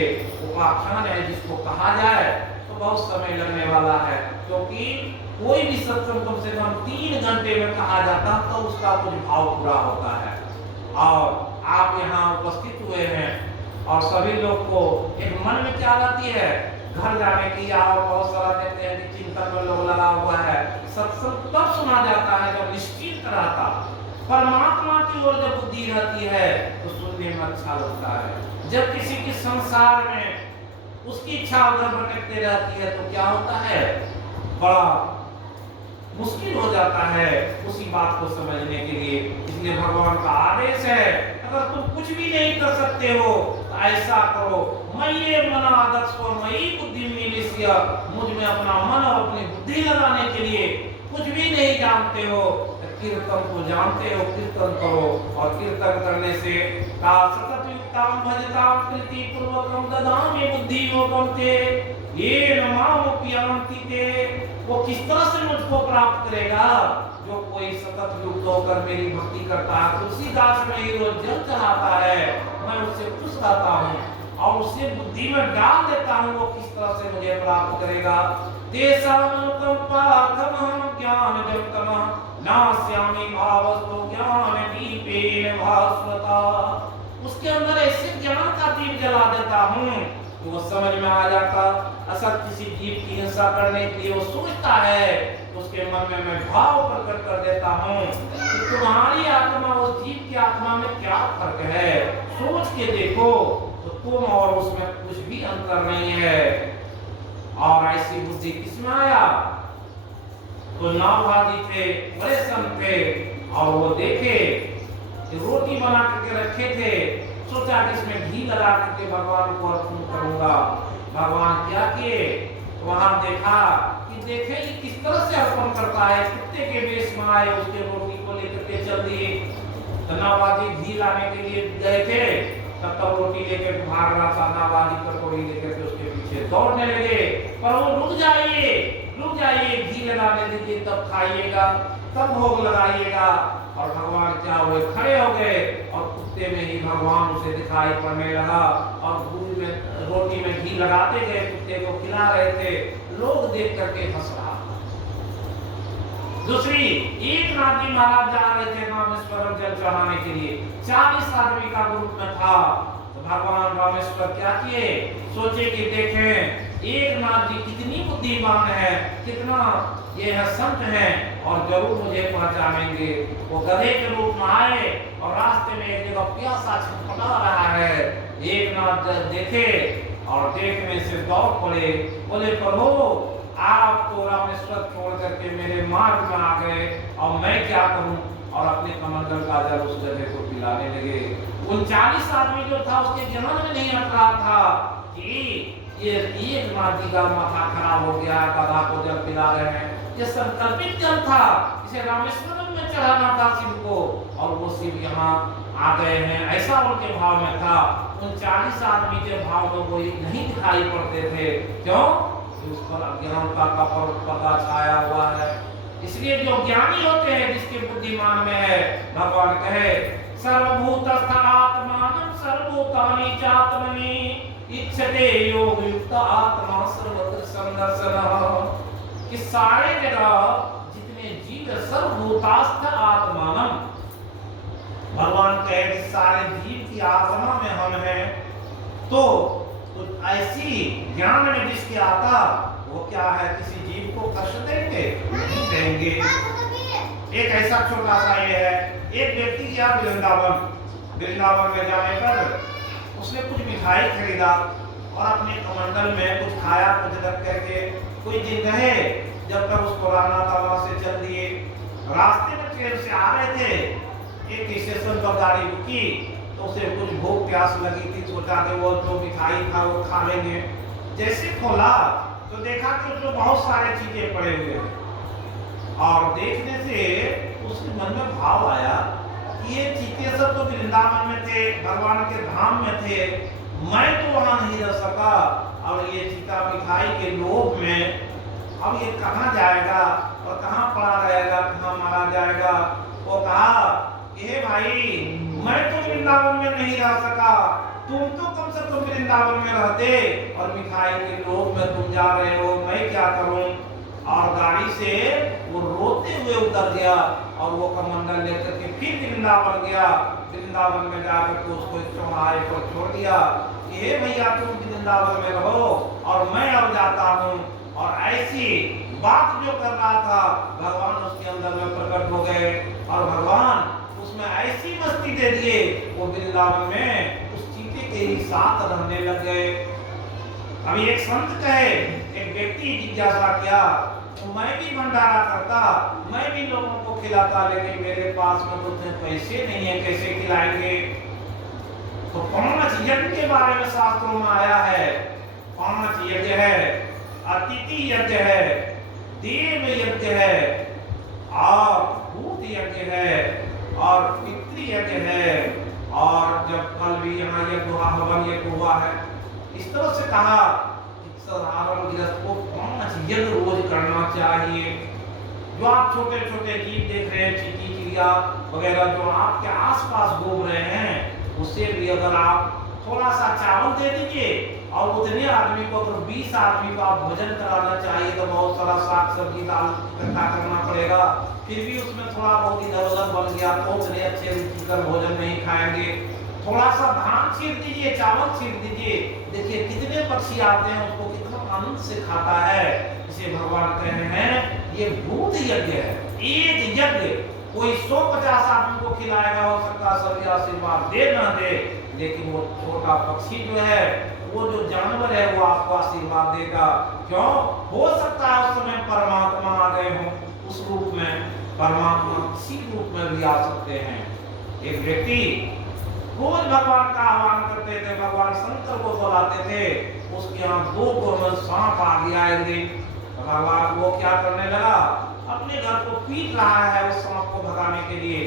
उपाख्यान है, जिसको कहा जाए तो बहुत समय लगने वाला है, क्योंकि कोई भी सत्संग कम से कम 3 घंटे में कहा जाता तो उसका कुछ भाव पूरा होता है। और आप यहाँ उपस्थित हुए हैं और सभी लोग को एक मन में क्या रहती है, घर जाने की, या बहुत सारा देखते हैं कि चिंतन में लोग लगा हुआ है, सत्संग तब सुना जाता है जब निश्चिंत रहता, परमात्मा की ओर जब बुद्धि रहती है तो सुनने में अच्छा लगता है। जब किसी के संसार में उसकी इच्छा उधर भटकते रहती है तो क्या होता है, बड़ा मुश्किल हो जाता है उसी बात को समझने के लिए। इसलिए भगवान का आदेश है, अगर तुम कुछ भी नहीं कर सकते हो तो ऐसा करो, मय्ये मन आदर्शो मयि बुद्धि निवेश्य, मुझ में अपना मन और अपनी बुद्धि लगाने के लिए कुछ भी नहीं जानते हो, कीर्तन को जानते हो, कीर्तन करो। और कीर्तन करने से का सतत युक्ताम भजताम प्रीति पूर्वकम ददामि बुद्धि योगम ते ये नमामोपियांति ते, वो किस तरह से मुझको प्राप्त करेगा, जो कोई सतत युक्त होकर मेरी भक्ति करता है, तुलसीदास में ही रोज जल चढ़ाता है, मैं उससे खुश रहता हूँ और उससे बुद्धि में डाल देता हूँ, वो किस तरह से मुझे प्राप्त करेगा। ज्ञान जल्तम नास्यामि भावस्तो ज्ञान दीपेन भास्वता, उसके अंदर ऐसे ज्ञान का दीप जला देता हूँ कि वो समझ में आ जाता। असल किसी जीव की हिंसा करने के लिए वो सोचता है, उसके मन में मैं भाव प्रकट कर देता हूँ कि तुम्हारी आत्मा उस जीव की आत्मा में क्या फर्क है, सोच के देखो तो तुम और उसमें कुछ भी अंतर नहीं है। और ऐसी बुद्धि किसमें आया, तो नाभादी थे, बड़े संत थे, और वो देखे कि रोटी बना करके रखे थे, सोचा कि इसमें घी लगा करके भगवान को अर्पण करूंगा। भगवान क्या किए, वहां देखा कि देखे ये किस तरह से अर्पण करता है, कुत्ते के वेश में आए, उसके रोटी को लेकर के चल दिए। नाभादी घी लाने के लिए गए थे, तब तक रोटी लेकर भाग रहा था, नाभादी कटोरी लेकर के उसके पीछे दौड़ने लगे, पर वो रुक जाइए, घी लगाने दीजिए तब खाइएगा, तब भोग लगाइएगा। और भगवान क्या हुए, खड़े हो गए और कुत्ते में ही भगवान उसे दिखाई पड़ने लगा, और दूध में रोटी में घी लगाते गए, कुत्ते को खिला रहे थे, लोग देख करके हंस रहा। दूसरी, एक नाथ जी महाराज जा रहे थे रामेश्वर जल चढ़ाने के लिए, 40 आदमी का ग्रुप में था। तो भगवान रामेश्वर क्या किए, सोचे कि देखें एक नाथ जी कितनी बुद्धिमान है, कितना ये है संत है, और जरूर मुझे पहचानेंगे। वो गधे के रूप में आए और रास्ते में एक जगह प्यासा छटपटा रहा है। एक नाथ देखे और देखने से दौड़ पड़े, बोले प्रभु आप तो रामेश्वर छोड़ करके मेरे मार्ग में आ गए, और मैं क्या करूं, और अपने कमंडल का जल उस गधे को पिलाने लगे। 39 आदमी जो था उसके जन्म में नहीं हट रहा था कि ये एक नाथ जी का माथा खराब हो गया, गधा को जल पिला रहे हैं, ये संकल्पित जल था, इसे रामेश्वरम में चढ़ाना था शिव को, और वो शिव यहाँ आ गए हैं, ऐसा उनके भाव में था। 39 आदमी के भाव में वो नहीं दिखाई पड़ते थे, क्यों, उस पर अज्ञानता का पर्दा छाया हुआ है। इसलिए जो ज्ञानी होते हैं, जिसके बुद्धिमान में है, भगवान कहे सर्वभूतस्थ आत्मानं सर्वभूतानि चात्मनि इच्छते योग युक्त आत्मा सर्वत्र संदर्शनः, कि सारे जगह जितने जीव सर्वभूतास्थ आत्मानं, भगवान कहे कि सारे जीव की आत्मा में हम हैं, तो ऐसी ज्ञान में जिसकी आता, वो क्या है, किसी जीव को कष्ट देंगे नहीं देंगे। एक ऐसा छोटा सा ये है, एक व्यक्ति गया वृंदावन। वृंदावन में जाने पर उसने कुछ मिठाई खरीदा और अपने कमंडल में कुछ खाया, कुछ रख करके कुछ दिन रहे। जब तक उसको रहना था वहां से चल दिए। रास्ते में ट्रेन से आ रहे थे, एक स्टेशन पर गाड़ी रुकी तो उसे कुछ भूख प्यास लगी थी। सोचा कि वो जो मिठाई था वो खा लेंगे। जैसे खोला तो देखा कि उसमें बहुत सारे चीजें पड़े हुए हैं और देखने से उसके मन में भाव आया कि ये चीजें सब तो वृंदावन में थे, भगवान के धाम में थे, मैं तो वहां नहीं रह सका और ये चीता मिठाई के लोभ में अब ये कहाँ जाएगा और कहाँ पड़ा रहेगा, कहाँ मारा जाएगा। वो कहा हे भाई, मैं तो वृंदावन में नहीं रह सका, तुम तो कम से कम वृंदावन में रहते और मिठाई के लोभ में तुम जा रहे हो, मैं क्या करूं। और गाड़ी से वो रोते हुए उतर गया और वो कमंडल लेकर के फिर वृंदावन गया। वृंदावन में जाकर के उसको चौराहे पर छोड़ दिया कि हे भैया, तुम वृंदावन में रहो और मैं अब जाता हूँ। और ऐसी बात जो कर रहा था भगवान उसके अंदर में प्रकट हो गए और भगवान उसमें ऐसी मस्ती दे दिए, वो वृंदावन में उस चीते के ही साथ रहने लग गए। अभी एक संत कहे, एक व्यक्ति जिज्ञासा किया, तो मैं भी भंडारा करता, मैं भी लोगों को खिलाता, लेकिन मेरे पास में तो पैसे नहीं है, कैसे खिलाएंगे। तो 5 यज्ञ के बारे में शास्त्रों में आया है। 5 यज्ञ है, अतिथि यज्ञ है, देव यज्ञ है और भूत यज्ञ है और पितृ यज्ञ है। और जब कल भी यहाँ यज्ञ हुआ, हवन यज्ञ हुआ है। इस तरह से कहा साधारण गृहस्थ को 5 यज्ञ रोज करना चाहिए। जो आप छोटे छोटे जीव देख रहे हैं, चींटी चिड़िया वगैरह जो आपके आसपास घूम रहे हैं, उससे भी अगर आप थोड़ा सा चावल दे दीजिए और उतने आदमी को, तो 20 आदमी को आप भोजन कराना चाहिए, तो बहुत सारा साग सब्जी दाल इकट्ठा करना पड़ेगा। फिर भी उसमें थोड़ा बहुत इधर उधर बन गया तो उतने अच्छे रुचिकर भोजन नहीं खाएंगे। थोड़ा सा धान छीट दीजिए, चावल छीट दीजिए, देखिए कितने पक्षी आते हैं, उसको कितना आनंद से खाता है। इसे भगवान कह रहे हैं ये भूत यज्ञ है। एक यज्ञ कोई 150 आदमी को खिलाएगा, हो सकता सभी आशीर्वाद दे ना दे, लेकिन वो छोटा पक्षी जो है, वो जो जानवर है, वो आपको आशीर्वाद देगा। क्यों? हो सकता है उस समय परमात्मा आ गए हों उस रूप में, परमात्मा किसी रूप में भी आ सकते हैं। एक व्यक्ति रोज भगवान का आह्वान करते थे, भगवान शंकर को बुलाते थे, उसके यहाँ 2 गोमन सांप आ गया एक दिन। भगवान वो क्या करने लगा, अपने घर को पीट रहा है उस सांप को भगाने के लिए।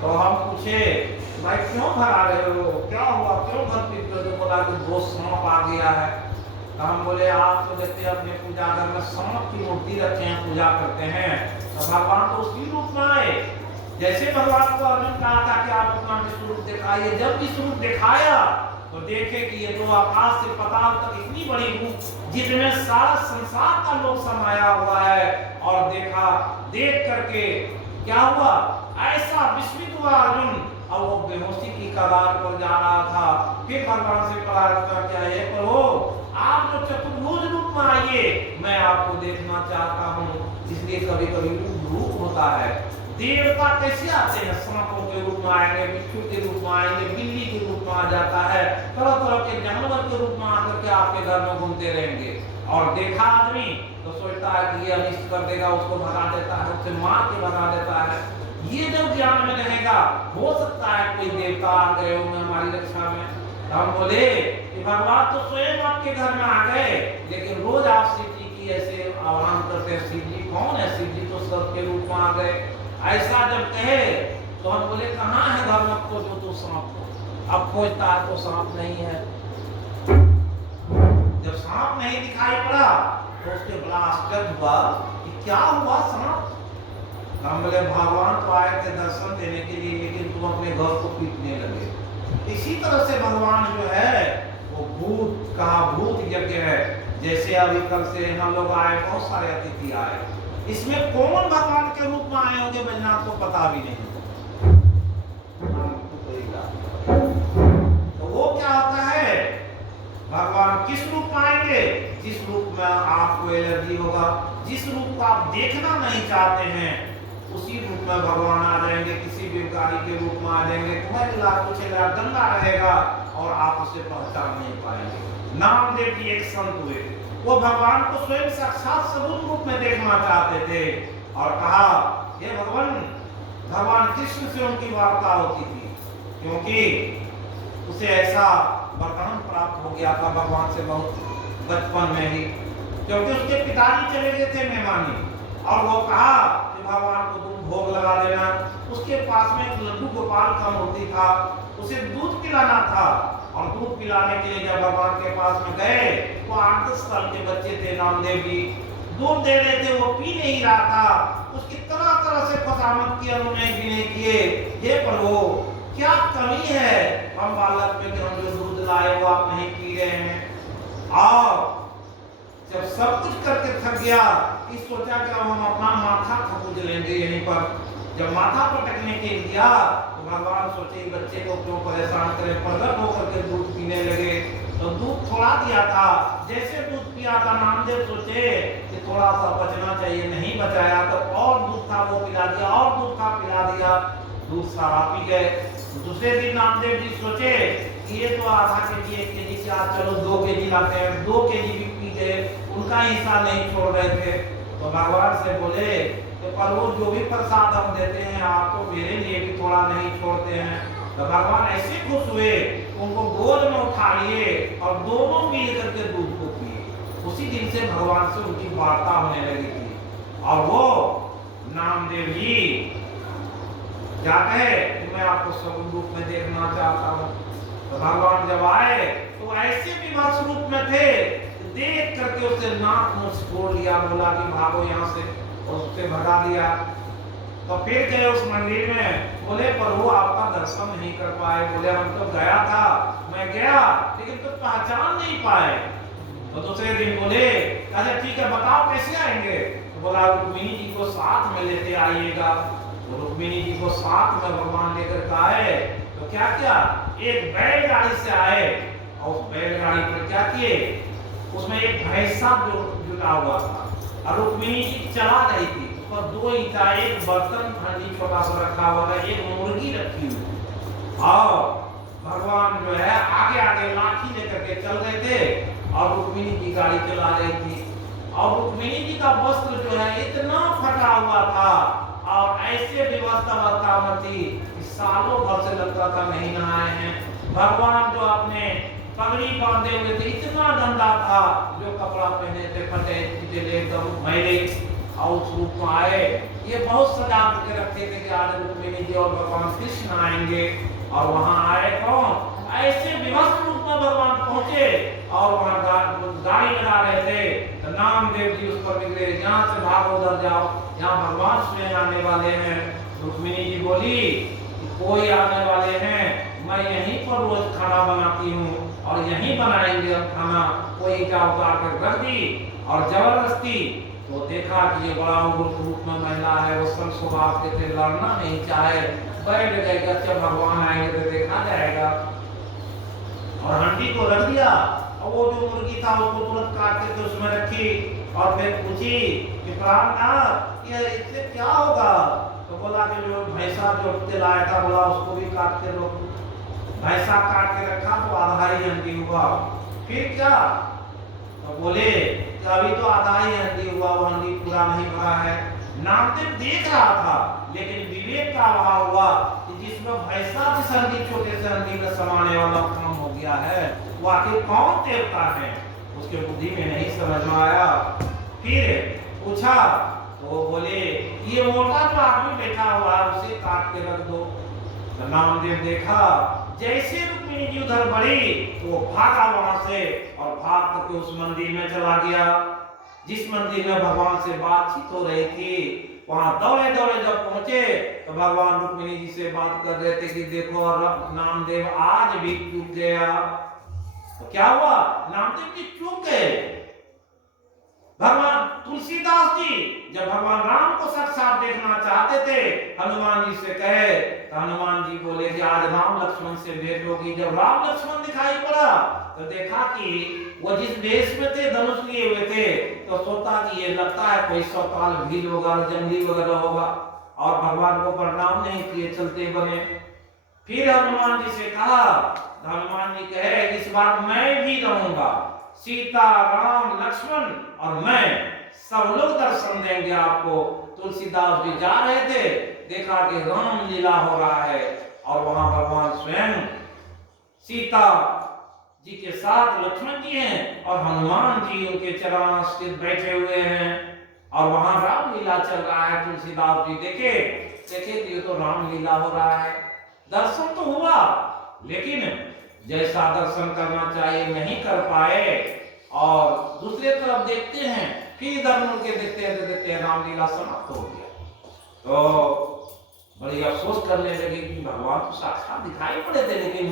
तो हम पूछे, भाई क्यों भगा रहे हो, क्या हुआ, क्यों घर पीट रहे हो। तो बोला कि 2 सांप आ गया है। तो हम बोले आप तो देखते हैं अपने पूजा घर में सांप की मूर्ति रखे हैं, पूजा करते हैं, तो भगवान तो उसी रूप में आए। जैसे भगवान को अर्जुन कहा था कि आप अपना विश्व रूप दिखाइए, जब विश्व रूप दिखाया तो देखे कि ये तो आकाश से पाताल तक इतनी बड़ी रूप, जिसमें सारा संसार का लोग समाया हुआ है। और देखा, देख करके क्या हुआ, ऐसा विस्मित हुआ अर्जुन, और वो बेहोशी की कगार पर जा रहा था। फिर भगवान से प्रार्थना किया, हे प्रभु आप जो चतुर्भुज रूप में आइए, मैं आपको देखना चाहता हूँ। इसलिए कभी कभी रूप होता है। देवता कैसे आते हैं, सांपों के रूप में आएंगे, बिच्छू के रूप में आएंगे, बिल्ली के रूप में आ जाता है, तरह तरह के जानवर के रूप में आकर के आपके घर में घूमते रहेंगे। और देखा आदमी तो सोचता है कि ये अनिष्ट कर देगा, उसको भगा देता है, उससे मार के भगा देता है। ये जब ज्ञान में रहेगा, हो सकता है कोई देवता आ गए होंगे हमारी रक्षा में। हम बोले कि भगवान तो स्वयं आपके घर में आ गए, लेकिन रोज आप शिव जी की ऐसे आह्वान करते हैं। शिव जी कौन है, शिव जी तो सब के रूप में आ गए। ऐसा जब कहे तो हम बोले कहाँ है घर में खोजो तो सांप को। अब खोजता है तो सांप नहीं है। जब सांप नहीं दिखाई पड़ा तो उसके बड़ा आश्चर्य हुआ कि क्या हुआ सांप। हम बोले भगवान तो आए थे दर्शन देने के लिए, लेकिन तुम अपने घर को पीटने लगे। इसी तरह से भगवान जो है वो भूत कहा, भूत यज्ञ है। जैसे अभी कल से हम लोग आए, बहुत सारे अतिथि आए, इसमें कौन भगवान के रूप में आए होंगे बैजनाथ को पता भी नहीं। तो वो क्या होता है, भगवान किस रूप में आएंगे, जिस रूप में आपको एलर्जी होगा, जिस रूप को आप देखना नहीं चाहते हैं, उसी रूप में भगवान आ जाएंगे, किसी भी गाड़ी के रूप में आ जाएंगे, तुम्हारे लाखों चेहरा गंदा रहेगा और आप उसे पहचान नहीं पाएंगे। नामदेव जी एक संत हुए, वो भगवान को स्वयं साक्षात सगुण रूप में देखना चाहते थे और कहा, हे भगवान, भगवान कृष्ण से उनकी वार्ता होती थी, क्योंकि उसे ऐसा वरदान प्राप्त हो गया था भगवान से बहुत बचपन में ही, क्योंकि उसके पिताजी चले गए थे मेहमानी और वो कहा कि भगवान को दूध भोग लगा देना। उसके पास में एक लड्डू गोपाल का मूर्ति था, उसे दूध पिलाना था और दूध पिलाने के लिए जब भगवान के पास में गए, वो 8-10 साल के बच्चे थे नामदेव जी, दूध दे रहे थे, वो पी नहीं रहा था। उसकी तरह तरह से खुशामद की, उन्होंने विनय किए, हे प्रभु क्या कमी है हम बालक में कि हम जो दूध लाए वो आप नहीं पी रहे हैं। और जब सब कुछ करके थक गया, इस सोचा कि हम अपना माथा खपूज लेंगे यहीं पर। जब माथा पटकने के दिया तो भगवान सोचे बच्चे को क्यों परेशान करें, प्रकट होकर के दूध पीने लगे। तो दूध थोड़ा दिया था, जैसे दूध पिया था नामदेव सोचे कि थोड़ा सा बचना चाहिए, नहीं बचाया तो और दूध था वो पिला दिया, और दूध था पिला दिया, दूध सारा पी गए। दूसरे दिन नामदेव जी सोचे कि ये तो आधा केजी 1 केजी से आज चलो 2 केजी लाते हैं, 2 केजी भी पी गए, उनका हिस्सा नहीं छोड़ रहे थे। तो भगवान से बोले कि प्रभु जो भी प्रसाद हम देते हैं आप तो मेरे लिए भी थोड़ा नहीं छोड़ते हैं। तो भगवान ऐसे खुश हुए, उनको गोद में उठा लिए और दोनों मिल करके दूध को पिए। उसी दिन से भगवान से उनकी वार्ता होने लगी थी और वो नामदेव जी जाते हैं, मैं आपको सगुण रूप में देखना चाहता हूँ। तो भगवान जब आए तो ऐसे विभत्स रूप में थे, देख करके उससे नाक मुंह छोड़ लिया, बोला कि भागो यहाँ से, और उससे भगा दिया। तो फिर गए उस मंदिर में, बोले प्रभु आपका दर्शन नहीं कर पाए। बोले हम तो गया था, मैं गया लेकिन तो पहचान नहीं पाए। तो दूसरे दिन बोले अच्छा ठीक है बताओ कैसे आएंगे। तो बोला रुक्मिणी जी को साथ में लेते आइएगा। तो रुक्मिणी जी को साथ में भगवान लेकर आए। तो क्या किया, एक बैलगाड़ी से आए और उस बैलगाड़ी पर क्या किए, उसमें एक भैंसा जुटा हुआ था और रुक्मिणी जी चला रही थी, उस पर 2 ईंटा, एक बर्तन हांडी छोटा सा रखा हुआ था, एक मुर्गी रखी हुई और भगवान जो है आगे आगे लाठी लेकर के चल रहे थे और रुक्मिणी जी गाड़ी चला रही थी। और रुक्मिणी जी का वस्त्र जो है इतना फटा हुआ था और ऐसे व्यवस्था अवस्था में थी कि सालों भर से लगता था नहीं नहाए हैं। भगवान जो अपने पगड़ी बांधे हुए थे, इतना गंदा था, जो कपड़ा पहने थे फटे चिटे एकदम मैले, और उस रूप में आए। ये बहुत सजा के रखते थे कि आज रुक्मिणी जी और भगवान कृष्ण आएंगे। और वहां आए कौन, ऐसे विभत्स रूप में भगवान पहुंचे और वहां गाड़ी लगा रहे थे। तो नामदेव जी उस पर निकले, यहाँ से भागो उधर जाओ, यहाँ भगवान स्वयं आने वाले हैं। रुक्मिणी जी बोली कोई आने वाले हैं, मैं यहीं पर रोज खाना बनाती हूँ और यहीं बनाएंगे अब खाना। कोई ईटा उतार कर रख दी और जबरदस्ती। तो देखा कि ये बड़ा उग्र रूप में महिला है, वो सब स्वभाव के थे, लड़ना नहीं चाहे, बैठ गए, जब भगवान आएंगे तो देखा जाएगा। और हंडी को रख दिया और वो जो मुर्गी था उसको तुरंत काट के उसमें रखी और फिर पूछी कि प्राणनाथ ये इससे क्या होगा। तो बोला कि जो भैंसा जो लाया था, बोला उसको भी काट के रोक। भैंसा काट के रखा तो आधा ही हंडी हुआ। फिर क्या, तो बोले कि अभी तो आधा ही हंडी हुआ, वो हंडी पूरा नहीं भरा है। नामदेव देख रहा था लेकिन विवेक का अभाव हुआ कि जिसमें भैंसा जिस हंडी छोटे से हंडी में समाने वाला काम हो गया है, वो आखिर कौन देवता है, उसके बुद्धि में नहीं समझ में आया। फिर पूछा तो वो बोले ये मोटा जो आदमी बैठा हुआ है उसे काट के रख दो। तो नामदेव देखा जैसे रुक्मिणी जी उधर बढ़ी तो वो भागा वहां से और भाग करके उस मंदिर में चला गया जिस मंदिर में भगवान से बातचीत हो रही थी। वहां दौड़े दौड़े जब पहुंचे तो भगवान रुक्मिणी जी से बात कर रहे थे कि देखो नामदेव आज भी चूक गया। तो क्या हुआ, नामदेव जी चूक गए। भगवान तुलसीदास जी जब भगवान राम को साक्षात देखना चाहते थे, हनुमान जी से कहे तो हनुमान जी बोले कि आज राम लक्ष्मण से भेंट होगी। जब राम लक्ष्मण दिखाई पड़ा तो देखा कि वो जिस वेश में थे, धनुष लिए हुए थे, तो सोचा कि ये लगता है कोई सौताल भील होगा, जंगली वगैरह होगा। और भगवान को प्रणाम नहीं किए, चलते बने। फिर हनुमान जी से कहा, हनुमान जी कहे इस बार मैं भी रहूंगा, सीता राम लक्ष्मण और मैं सब लोग दर्शन देंगे आपको। तुलसीदास जी जा रहे थे, देखा कि राम लीला हो रहा है और वहां भगवान स्वयं सीता जी के साथ लक्ष्मण जी हैं और हनुमान जी उनके चरण स्थित बैठे हुए हैं और वहां रामलीला चल रहा है। तुलसीदास जी देखे ये तो रामलीला हो रहा है। दर्शन तो हुआ, लेकिन जैसा दर्शन करना चाहिए नहीं कर पाए। और दूसरे तरफ देखते हैं, फिर इधर मुड़ के देखते हैं रामलीला समाप्त हो गया। तो बड़ी अफसोस करने लगे कि भगवान तो साक्षात दिखाई पड़े थे, लेकिन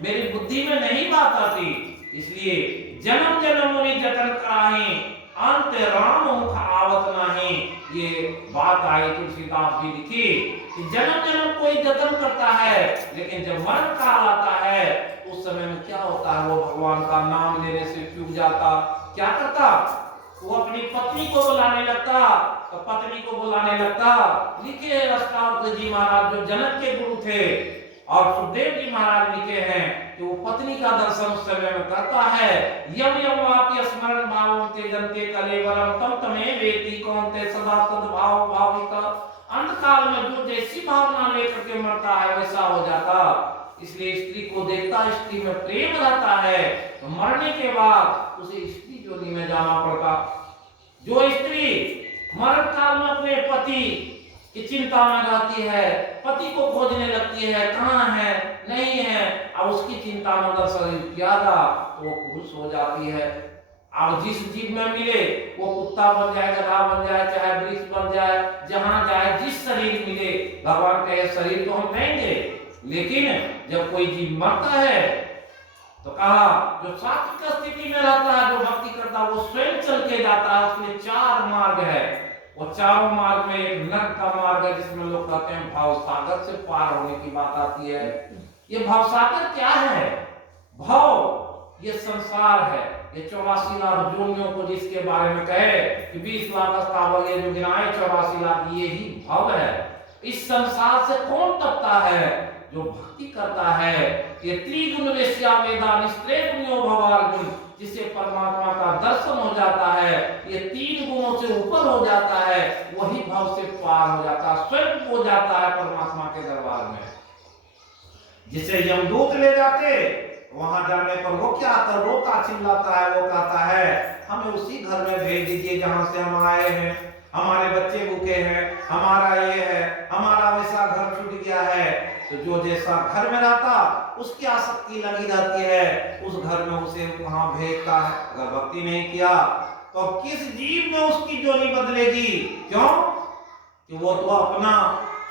मेरी बुद्धि में नहीं बात आती, इसलिए जन्म जन्म मुनि जतन कराही, अंत राम मुख आवत नहीं। ये बात आई, तुलसीदास जी लिखी कि जन्म जन्म कोई जतन करता है, लेकिन जब मरण काल आता है उस समय में क्या होता है, वो भगवान का नाम लेने से चूक जाता। क्या करता, वो अपनी पत्नी को बुलाने लगता, तो पत्नी को बुलाने लगता। लिखे अष्टावक्र जी महाराज जो जनक के गुरु थे, और सुखदेव जी महाराज लिखे हैं कि वो पत्नी का दर्शन उस समय में करता है। यम यम वापि स्मरण भावं ते जनते कलेवरम तम तमे वेति कौनते सदा तद्भाव भावित। अंत काल में जो जैसी भावना लेकर के मरता है वैसा हो जाता। इसलिए स्त्री को देखता, स्त्री में प्रेम रहता है, तो मरने के बाद उसे स्त्री जोनी में जाना पड़ता। जो स्त्री मरण काल में अपने पति की चिंता में रहती है, पति को खोजने लगती है, कहाँ है नहीं है, अब उसकी चिंता में अगर शरीर ज्यादा तो वो पुरुष हो जाती है। अब जिस जीव में मिले, वो कुत्ता बन जाए, गधा बन जाए, चाहे वृक्ष बन जाए, जहां जाए जिस शरीर मिले, भगवान कहे शरीर तो हम देंगे, लेकिन जब कोई जीव मरता है तो कहा जो सात्विक स्थिति में रहता है, जो भक्ति करता है, वो स्वयं चल के जाता है। उसमें 4 मार्ग है, वो चारों मार्ग में एक नरक का मार्ग है, जिसमें लोग कहते हैं भाव सागर से पार होने की बात आती है। ये भाव सागर क्या है? भाव ये संसार है, ये 84 लाख जोनियों को जिसके बारे में कहे कि 20 लाख स्थावर, ये जो गिनाए 84 लाख, ये ही भाव है। इस संसार से कौन तपता है? जो भक्ति करता है। ये त्रिगुण वेश्या वेदा निस्त्रे गुण्यो भवार्जुन, जिसे परमात्मा का दर्शन हो जाता है, ये 3 गुणों से ऊपर हो जाता है, वही भाव से पार हो जाता है, स्वयं हो जाता है परमात्मा के दरबार में। जिसे यमदूत ले जाते, वहां जाने पर वो क्या आता, रोता चिल्लाता है, वो कहता है हमें उसी घर में भेज दीजिए जहां से हम आए हैं, हमारे बच्चे भूखे हैं, हमारा ये है, हमारा वैसा घर छूट गया है। तो जो जैसा घर में रहता उसकी आसक्ति लगी रहती है, उस घर में उसे वहां भेजता है। अगर भक्ति नहीं किया तो किस जीव में उसकी जोनी बदलेगी? क्यों कि वो तो अपना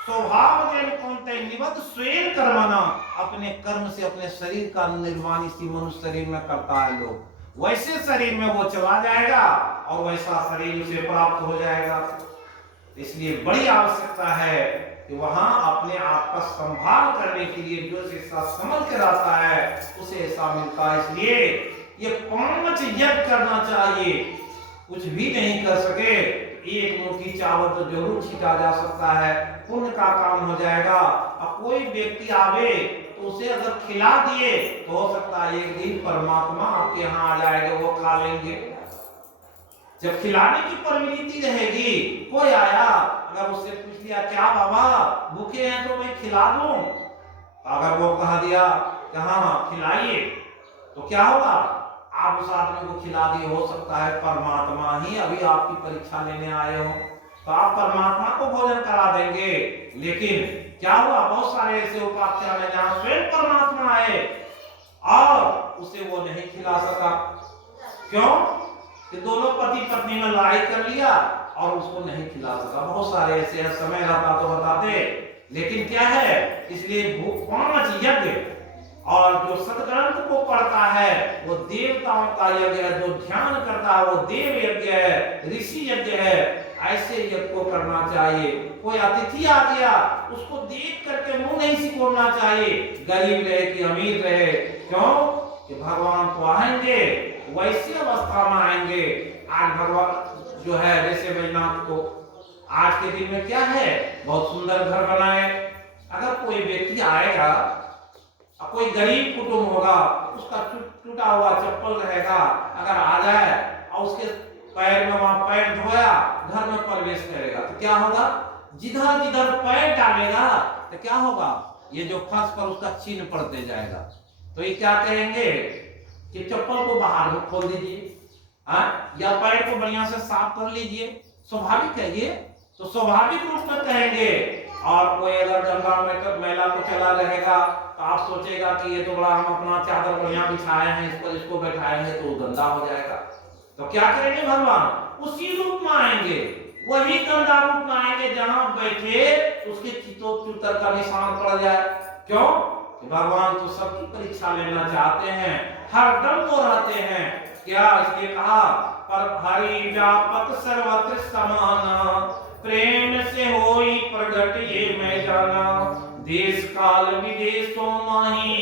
स्वभाव जैन कौनते निबद्ध स्वयं कर्मना, अपने कर्म से अपने शरीर का निर्माण इसी मनुष्य शरीर में करता है। लोग वैसे शरीर में वो चला जाएगा और वैसा शरीर उसे प्राप्त हो जाएगा। इसलिए बड़ी आवश्यकता है कि वहां अपने आप का संभाल करने के लिए जो ऐसा समझ के रहता है उसे ऐसा मिलता है। इसलिए ये 5 यज्ञ करना चाहिए। कुछ भी नहीं कर सके, एक मुट्ठी चावल तो जरूर छिटा जा सकता है, पुण्य का काम हो जाएगा। अब कोई व्यक्ति आवे तो उसे अगर खिला दिए तो हो सकता है एक दिन परमात्मा आपके यहाँ आ जाएगा, वो खा लेंगे। जब खिलाने की प्रवृत्ति रहेगी, कोई आया अगर उससे पूछ लिया क्या बाबा भूखे हैं तो मैं खिला दूं, अगर वो कह दिया कि हाँ खिलाइए, तो क्या होगा? आप उस आदमी को खिला दिए, हो सकता है परमात्मा ही अभी आपकी परीक्षा लेने आए हो, तो आप परमात्मा को भोजन करा देंगे। लेकिन क्या हुआ, बहुत सारे ऐसे उपाख्यान है जहां स्वयं परमात्मा आए और उसे वो नहीं खिला सका। क्यों कि दोनों पति पत्नी में लड़ाई कर लिया और उसको नहीं खिला सका। बहुत सारे ऐसे हैं, समय रहता तो बताते, लेकिन क्या है, इसलिए 5 यज्ञ। और जो सदग्रंथ को पढ़ता है वो देवताओं का यज्ञ है, जो ध्यान करता है वो देव यज्ञ है, ऋषि यज्ञ है। ऐसे यज्ञ को करना चाहिए। कोई अतिथि आ गया उसको देख करके मुंह नहीं सिकोड़ना चाहिए, गरीब रहे कि अमीर रहे। क्यों कि भगवान तो आएंगे, वैसी अवस्था में आएंगे। आज भगवान जो है जैसे बैजनाथ को आज के दिन में क्या है, बहुत सुंदर घर बनाए। अगर कोई व्यक्ति आएगा, कोई गरीब कुटुंब होगा, उसका टूटा हुआ चप्पल रहेगा, अगर आ जाए और उसके पैर में वहां पैर धोया, घर में प्रवेश करेगा तो क्या होगा, जिधर जिधर पैर डालेगा तो क्या होगा, ये जो फर्श पर उसका चिन्ह पड़ते जाएगा। तो ये क्या कहेंगे कि चप्पल को बाहर में खोल दीजिए, या पैर को बढ़िया से साफ कर लीजिए। स्वाभाविक है ये, तो स्वाभाविक रूप में कहेंगे। और कोई अगर गंगा में तो मैला को चला रहेगा तो आप सोचेगा कि ये तो बड़ा, हम अपना चादर बढ़िया बिछाए हैं, इस पर इसको बैठाएंगे तो गंदा हो जाएगा। तो क्या करेंगे भगवान, उसी रूप में आएंगे, वही गंदा रूप में आएंगे जहां बैठे उसके चितोत्तर का निशान पड़ जाए। क्यों कि भगवान तो सबकी परीक्षा लेना चाहते हैं, हर दम वो रहते हैं। क्या इसलिए कहा, पर हरि व्यापक सर्वत्र समाना, प्रेम से होई प्रगट ये मैं जाना, देश काल विदेशों माही,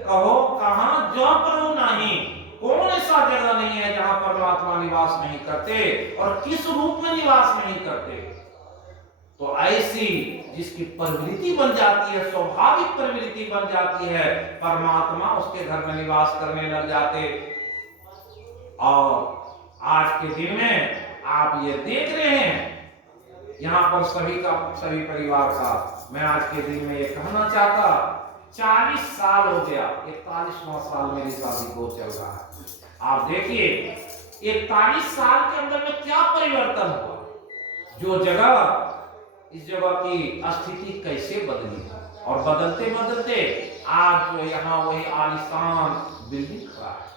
कहो कहां जो प्रभु नहीं। कौन ऐसा जगह नहीं है जहां परमात्मा निवास नहीं करते, और किस रूप में निवास नहीं करते। तो ऐसी जिसकी प्रवृत्ति बन जाती है, स्वाभाविक प्रवृत्ति बन जाती है, परमात्मा उसके घर में निवास करने लग जाते। और आज के दिन में आप ये देख रहे हैं, यहाँ पर सभी परिवार का मैं आज के दिन में ये कहना चाहता, 40 साल हो गया, 41वां साल मेरी शादी को चल रहा है। आप देखिए 41 साल के अंदर में क्या परिवर्तन हुआ। जो जगह, इस जगह की स्थिति कैसे बदली, और बदलते बदलते आज जो यहाँ वही आलिशान बिल्डिंग खड़ा है।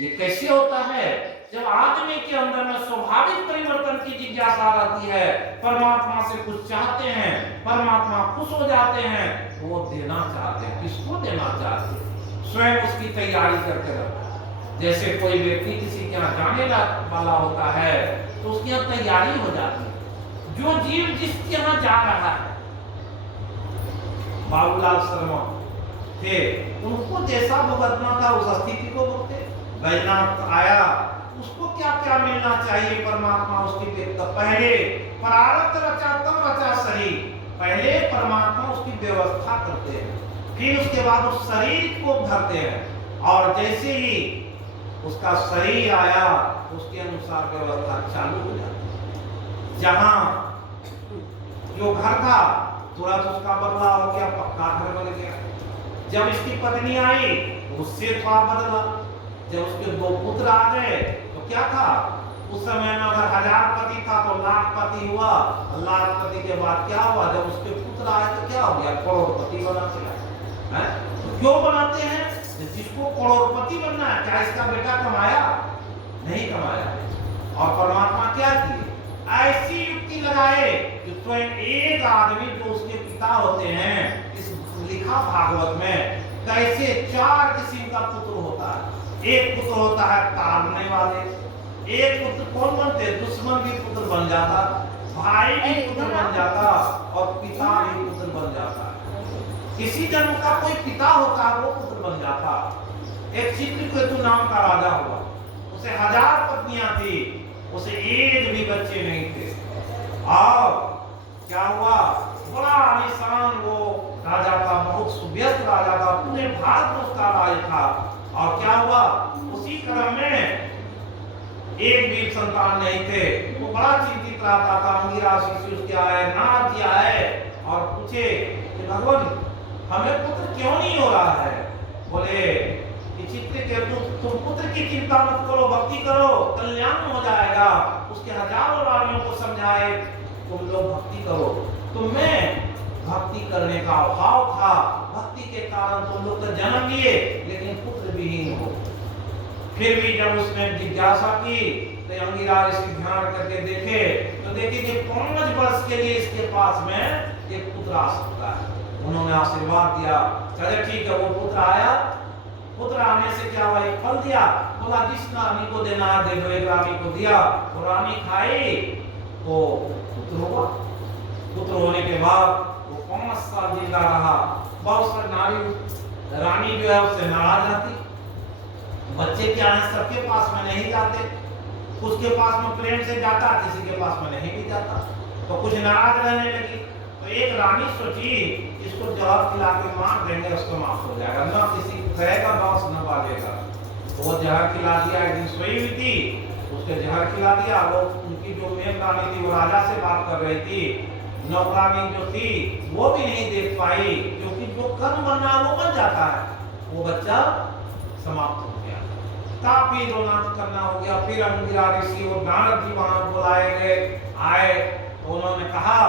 ये कैसे होता है, जब आदमी के अंदर में स्वाभाविक परिवर्तन की जिज्ञासा रहती है, परमात्मा से कुछ चाहते हैं, परमात्मा खुश हो जाते हैं, वो देना चाहते हैं। किसको देना चाहते हैं, स्वयं उसकी तैयारी करके रखते हैं। जैसे कोई व्यक्ति किसी के यहाँ जाने वाला होता है तो उसकी यहाँ तैयारी हो जाती है। जो जीव जिसके यहाँ जा रहा है, बाबूलाल शर्मा थे, उनको जैसा भुगतना था उस स्थिति को भुगते। वैजनाथ आया, उसको क्या क्या मिलना चाहिए, परमात्मा उसकी व्यक्ति पहले प्रारब्ध रचा तब रचा शरीर, पहले परमात्मा उसकी व्यवस्था करते हैं, फिर उसके बाद उस शरीर को धरते हैं, और जैसे ही उसका शरीर आया उसके अनुसार व्यवस्था चालू हो जाती है। जहां जो घर था तुरंत उसका बदलाव हो गया, पक्का घर बन गया। जब इसकी पत्नी आई उससे थोड़ा बदला। जब उसके 2 पुत्र आ गए तो क्या था, उस समय में अगर 1000 पति था तो लाखपति हुआ, लाखपति के बाद क्या हुआ, जब उसके पुत्र आए तो क्या हो गया, करोड़पति बना चला है। तो क्यों बनाते हैं, जिसको करोड़पति बनना है, क्या इसका बेटा कमाया, नहीं कमाया। और परमात्मा क्या किए, ऐसी युक्ति लगाए कि स्वयं एक आदमी जो उसके पिता होते हैं, इस लिखा भागवत में कैसे 4 किस्म का पुत्र होता है। एक पुत्र होता है तारने वाले, एक पुत्र कौन बनते, दुश्मन भी पुत्र बन जाता, भाई भी पुत्र बन जाता, और पिता भी पुत्र बन जाता। किसी जन्म का कोई पिता होता है वो पुत्र बन जाता। एक चित्रकेतु नाम का राजा हुआ, उसे 1000 पत्नियां थी, उसे एक भी बच्चे नहीं थे। और क्या हुआ, बड़ा आलीशान वो राजा था, बहुत सुव्यस्त राजा था, पूरे भारत में उसका राज था। और क्या हुआ, उसी क्रम में एक भी संतान नहीं थे। वो बड़ा चिंतित रहता था। अंगिरा शिशु उसके आए, नारद जी आए और पूछे कि भगवान हमें पुत्र क्यों नहीं हो रहा है। बोले कि चित्रकेतु तुम पुत्र की चिंता मत करो, भक्ति करो, कल्याण हो जाएगा। उसके हजारों रानियों को समझाए, तुम लोग भक्ति करो। तुम्हें भक्ति करने का अभाव था, भक्ति के कारण तुम लोग तो जन्म लिए लेकिन पुत्र विहीन हो। फिर भी जब उसने जिज्ञासा की तो अंगिरा ऋषि ध्यान करके देखे तो देखे कि 5 वर्ष के लिए इसके पास में एक पुत्र आ सकता है। उन्होंने आशीर्वाद दिया, चले ठीक है। वो पुत्र आया, पुत्र आने से क्या हुआ, एक फल दिया, बोला जिस रानी को देना है दे दो। एक रानी को दिया, तो रानी खाई तो पुत्र हुआ। पुत्र होने के बाद वो 5 साल जिंदा रहा। बहुत सारी रानी जो है उससे नाराज आती, बच्चे क्या है सबके पास में नहीं जाते, उसके पास में प्रेम से जाता, किसी के पास में नहीं भी जाता। तो कुछ नाराज रहने लगी। तो एक रानी सोची इसको जहर खिला के मार देंगे, उसको माफ हो जाएगा, न किसी को कहेगा, बांस न बाजेगा। तो वो जहर खिला दिया। एक दिन सोई हुई थी, उसके जहर खिला दिया। वो उनकी जो मेघ रानी थी वो राजा से बात कर रही थी। नौकरानी जो थी वो भी नहीं देख पाई, क्योंकि जो कर्म बनना है वो बन जाता है। वो बच्चा समाप्त हो गया। काफी रोना करना हो गया। फिर अंगिरा ऋषि और नारद जी वहां बुलाए गए, आए। तो उन्होंने कहा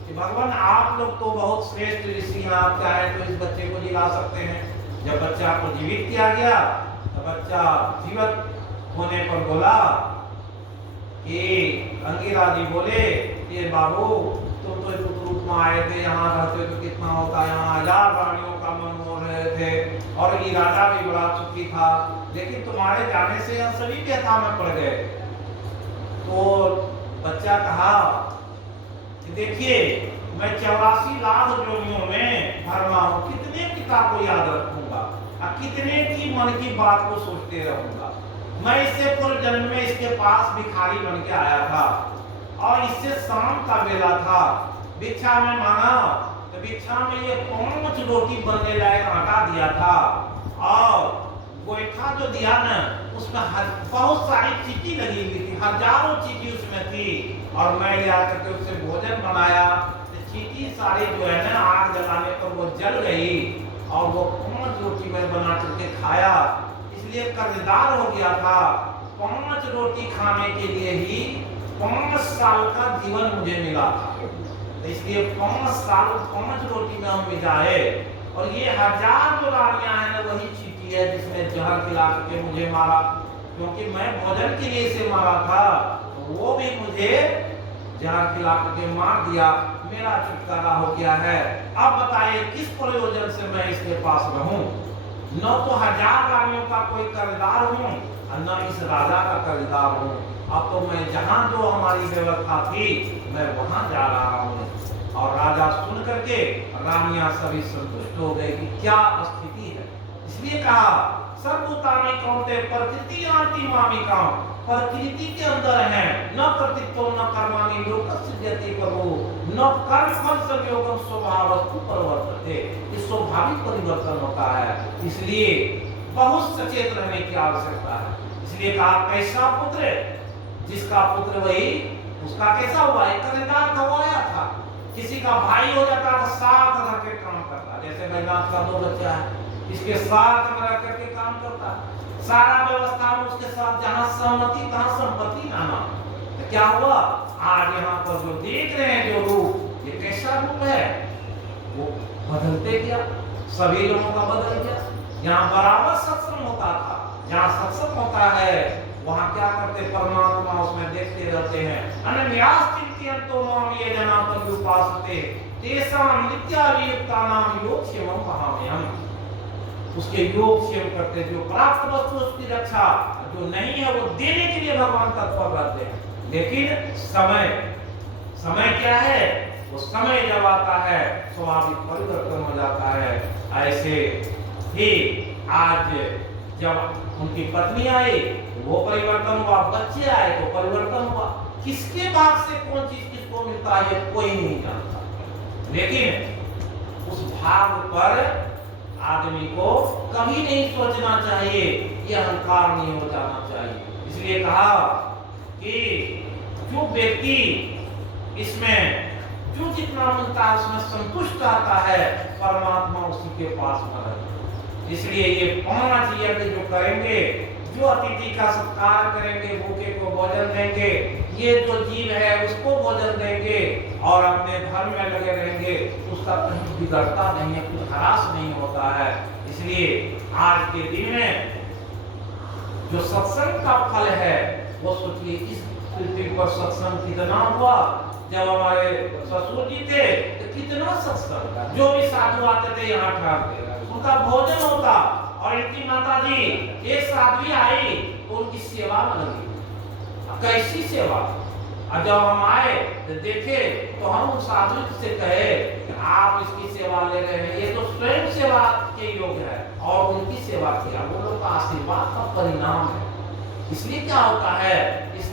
कि भगवान आप लोग तो बहुत श्रेष्ठ ऋषि हैं, आप चाहे तो इस बच्चे को जिला सकते हैं। जब बच्चा को जीवित किया गया तो बच्चा जीवित होने पर बोला कि अंगिरा जी बोले कि बाबू तुम तो पुत्र रूप में आए थे, यहाँ रहते तो कितना होता, यहाँ 1000 रानियों का मन हो रहे थे और ये राजा भी बड़ा सुखी था, लेकिन तुम्हारे जाने से हम सभी व्यथा में पड़ गए। तो बच्चा कहा कि देखिए मैं 84 लाख योनियों में भरमा हूँ, कितने पिता को याद रखूंगा और कितने की मन की बात को सोचते रहूंगा। मैं इससे पूर्व जन्म में इसके पास भिखारी बन के आया था और इससे शाम का बेला था, भिक्षा में मांगा तो भिक्षा में ये 5 रोटी बनने लायक आटा दिया था और गोईठा जो दिया ना उसमें बहुत सारी चीटी लगी हुई थी, हजारों चीटी उसमें थी। और मैं ले आकर के उससे भोजन बनाया तो चीटी सारी जो है ना आग जलाने पर वो जल गई और वो 5 रोटी मैं बना करके खाया, इसलिए कर्जदार हो गया था। 5 रोटी खाने के लिए ही 5 साल का जीवन मुझे मिला था, तो इसलिए 5 साल 5 रोटी में हम मिलाए। और ये 1000 जो रानियां हैं ना वही चीटी है जिसने जहर खिला के मुझे मारा, क्योंकि मैं भोजन के लिए इसे मारा था, वो भी मुझे जहर खिला के मार दिया, मेरा छुटकारा हो गया है। अब बताइए किस प्रयोजन से मैं इसके पास रहूं? न तो 1000 रानियों का कोई कर्जदार हूं और न इस राजा का कर्जदार हूं। अब तो मैं जहां जो हमारी व्यवस्था थी मैं वहां जा रहा हूं। और राजा सुन करके रानियां सभी संतुष्ट हो गई कि क्या स्थिति है। इसलिए कहा सर्वभूतानि कौन्तेय प्रकृति आति मामिकां, प्रकृति के अंदर है, न कर्तृत्व न कर्माणि लोकस्य प्रभु, न कर्म फल संयोगम स्वभावस्तु परिवर्तते। ये स्वाभाविक परिवर्तन होता है, इसलिए बहुत सचेत रहने की आवश्यकता है। इसलिए कहा कैसा पुत्र, जिसका पुत्र वही उसका कैसा हुआ, एक कर्जदार गवाया था, किसी का भाई हो जाता तो साथ रह के काम करता। जैसे बैनाथ का 2 बच्चा है, इसके साथ में रह करके काम करता, सारा व्यवस्था में उसके साथ, जहां सहमति तहां संपत्ति नाना। तो क्या हुआ, आज यहाँ पर जो देख रहे हैं जो रूप, ये कैसा रूप है, वो बदलते गया, सभी लोगों का बदल गया। यहाँ बराबर सत्संग होता था, जहाँ सत्संग होता है वहाँ क्या करते, परमात्मा उसमें देखते रहते हैं। अनन्यास चिंतयन्तो माम ये जना पर्युपासते तेषां नित्याभियुक्तानां योगक्षेमं वहाम्यहम्। उसके योगक्षेम करते, जो प्राप्त वस्तु उसकी रक्षा, जो नहीं है वो देने के लिए भगवान तत्पर रहते हैं। लेकिन समय क्या है, वो समय जब आता है स्वाभाविक परिवर्तन हो जाता है। ऐसे ही आज जब उनकी पत्नी आई वो परिवर्तन हुआ, बच्चे आए तो परिवर्तन हुआ। किसके भाग से कौन चीज किसको मिलता है कोई नहीं जानता, लेकिन उस भाग पर आदमी को कभी नहीं सोचना चाहिए, ये अहंकार नहीं हो जाना चाहिए। इसलिए कहा कि जो व्यक्ति इसमें जो जितना मिलता है उसमें संतुष्ट आता है, परमात्मा उसी के पास में रहता है। इसलिए ये 5 यज्ञ जो करेंगे, जो अतिथि का सत्कार करेंगे, भूखे को भोजन देंगे, ये जो जीव है उसको भोजन देंगे और अपने धर्म में लगे रहेंगे, उसका कहीं बिगड़ता नहीं है, कुछ हरास नहीं होता है। इसलिए आज के दिन में जो सत्संग का फल है वो सोचिए, इस पृथ्वी पर सत्संग कितना हुआ। जब हमारे ससुर जी थे तो कितना सत्संग था, जो भी साधु आते थे यहाँ ठहरते, उनका भोजन होता। और इनकी माता जी एक साध्वी आई तो उनकी सेवा में लगी, कैसी सेवा। और जब हम आए तो देखे तो हम उस साधु से कहे कि आप इसकी सेवा ले रहे हैं, ये तो स्वयं सेवा के योग्य है, और उनकी सेवा किया, वो लोग का आशीर्वाद का परिणाम है। इसलिए क्या होता है, इस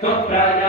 Sutra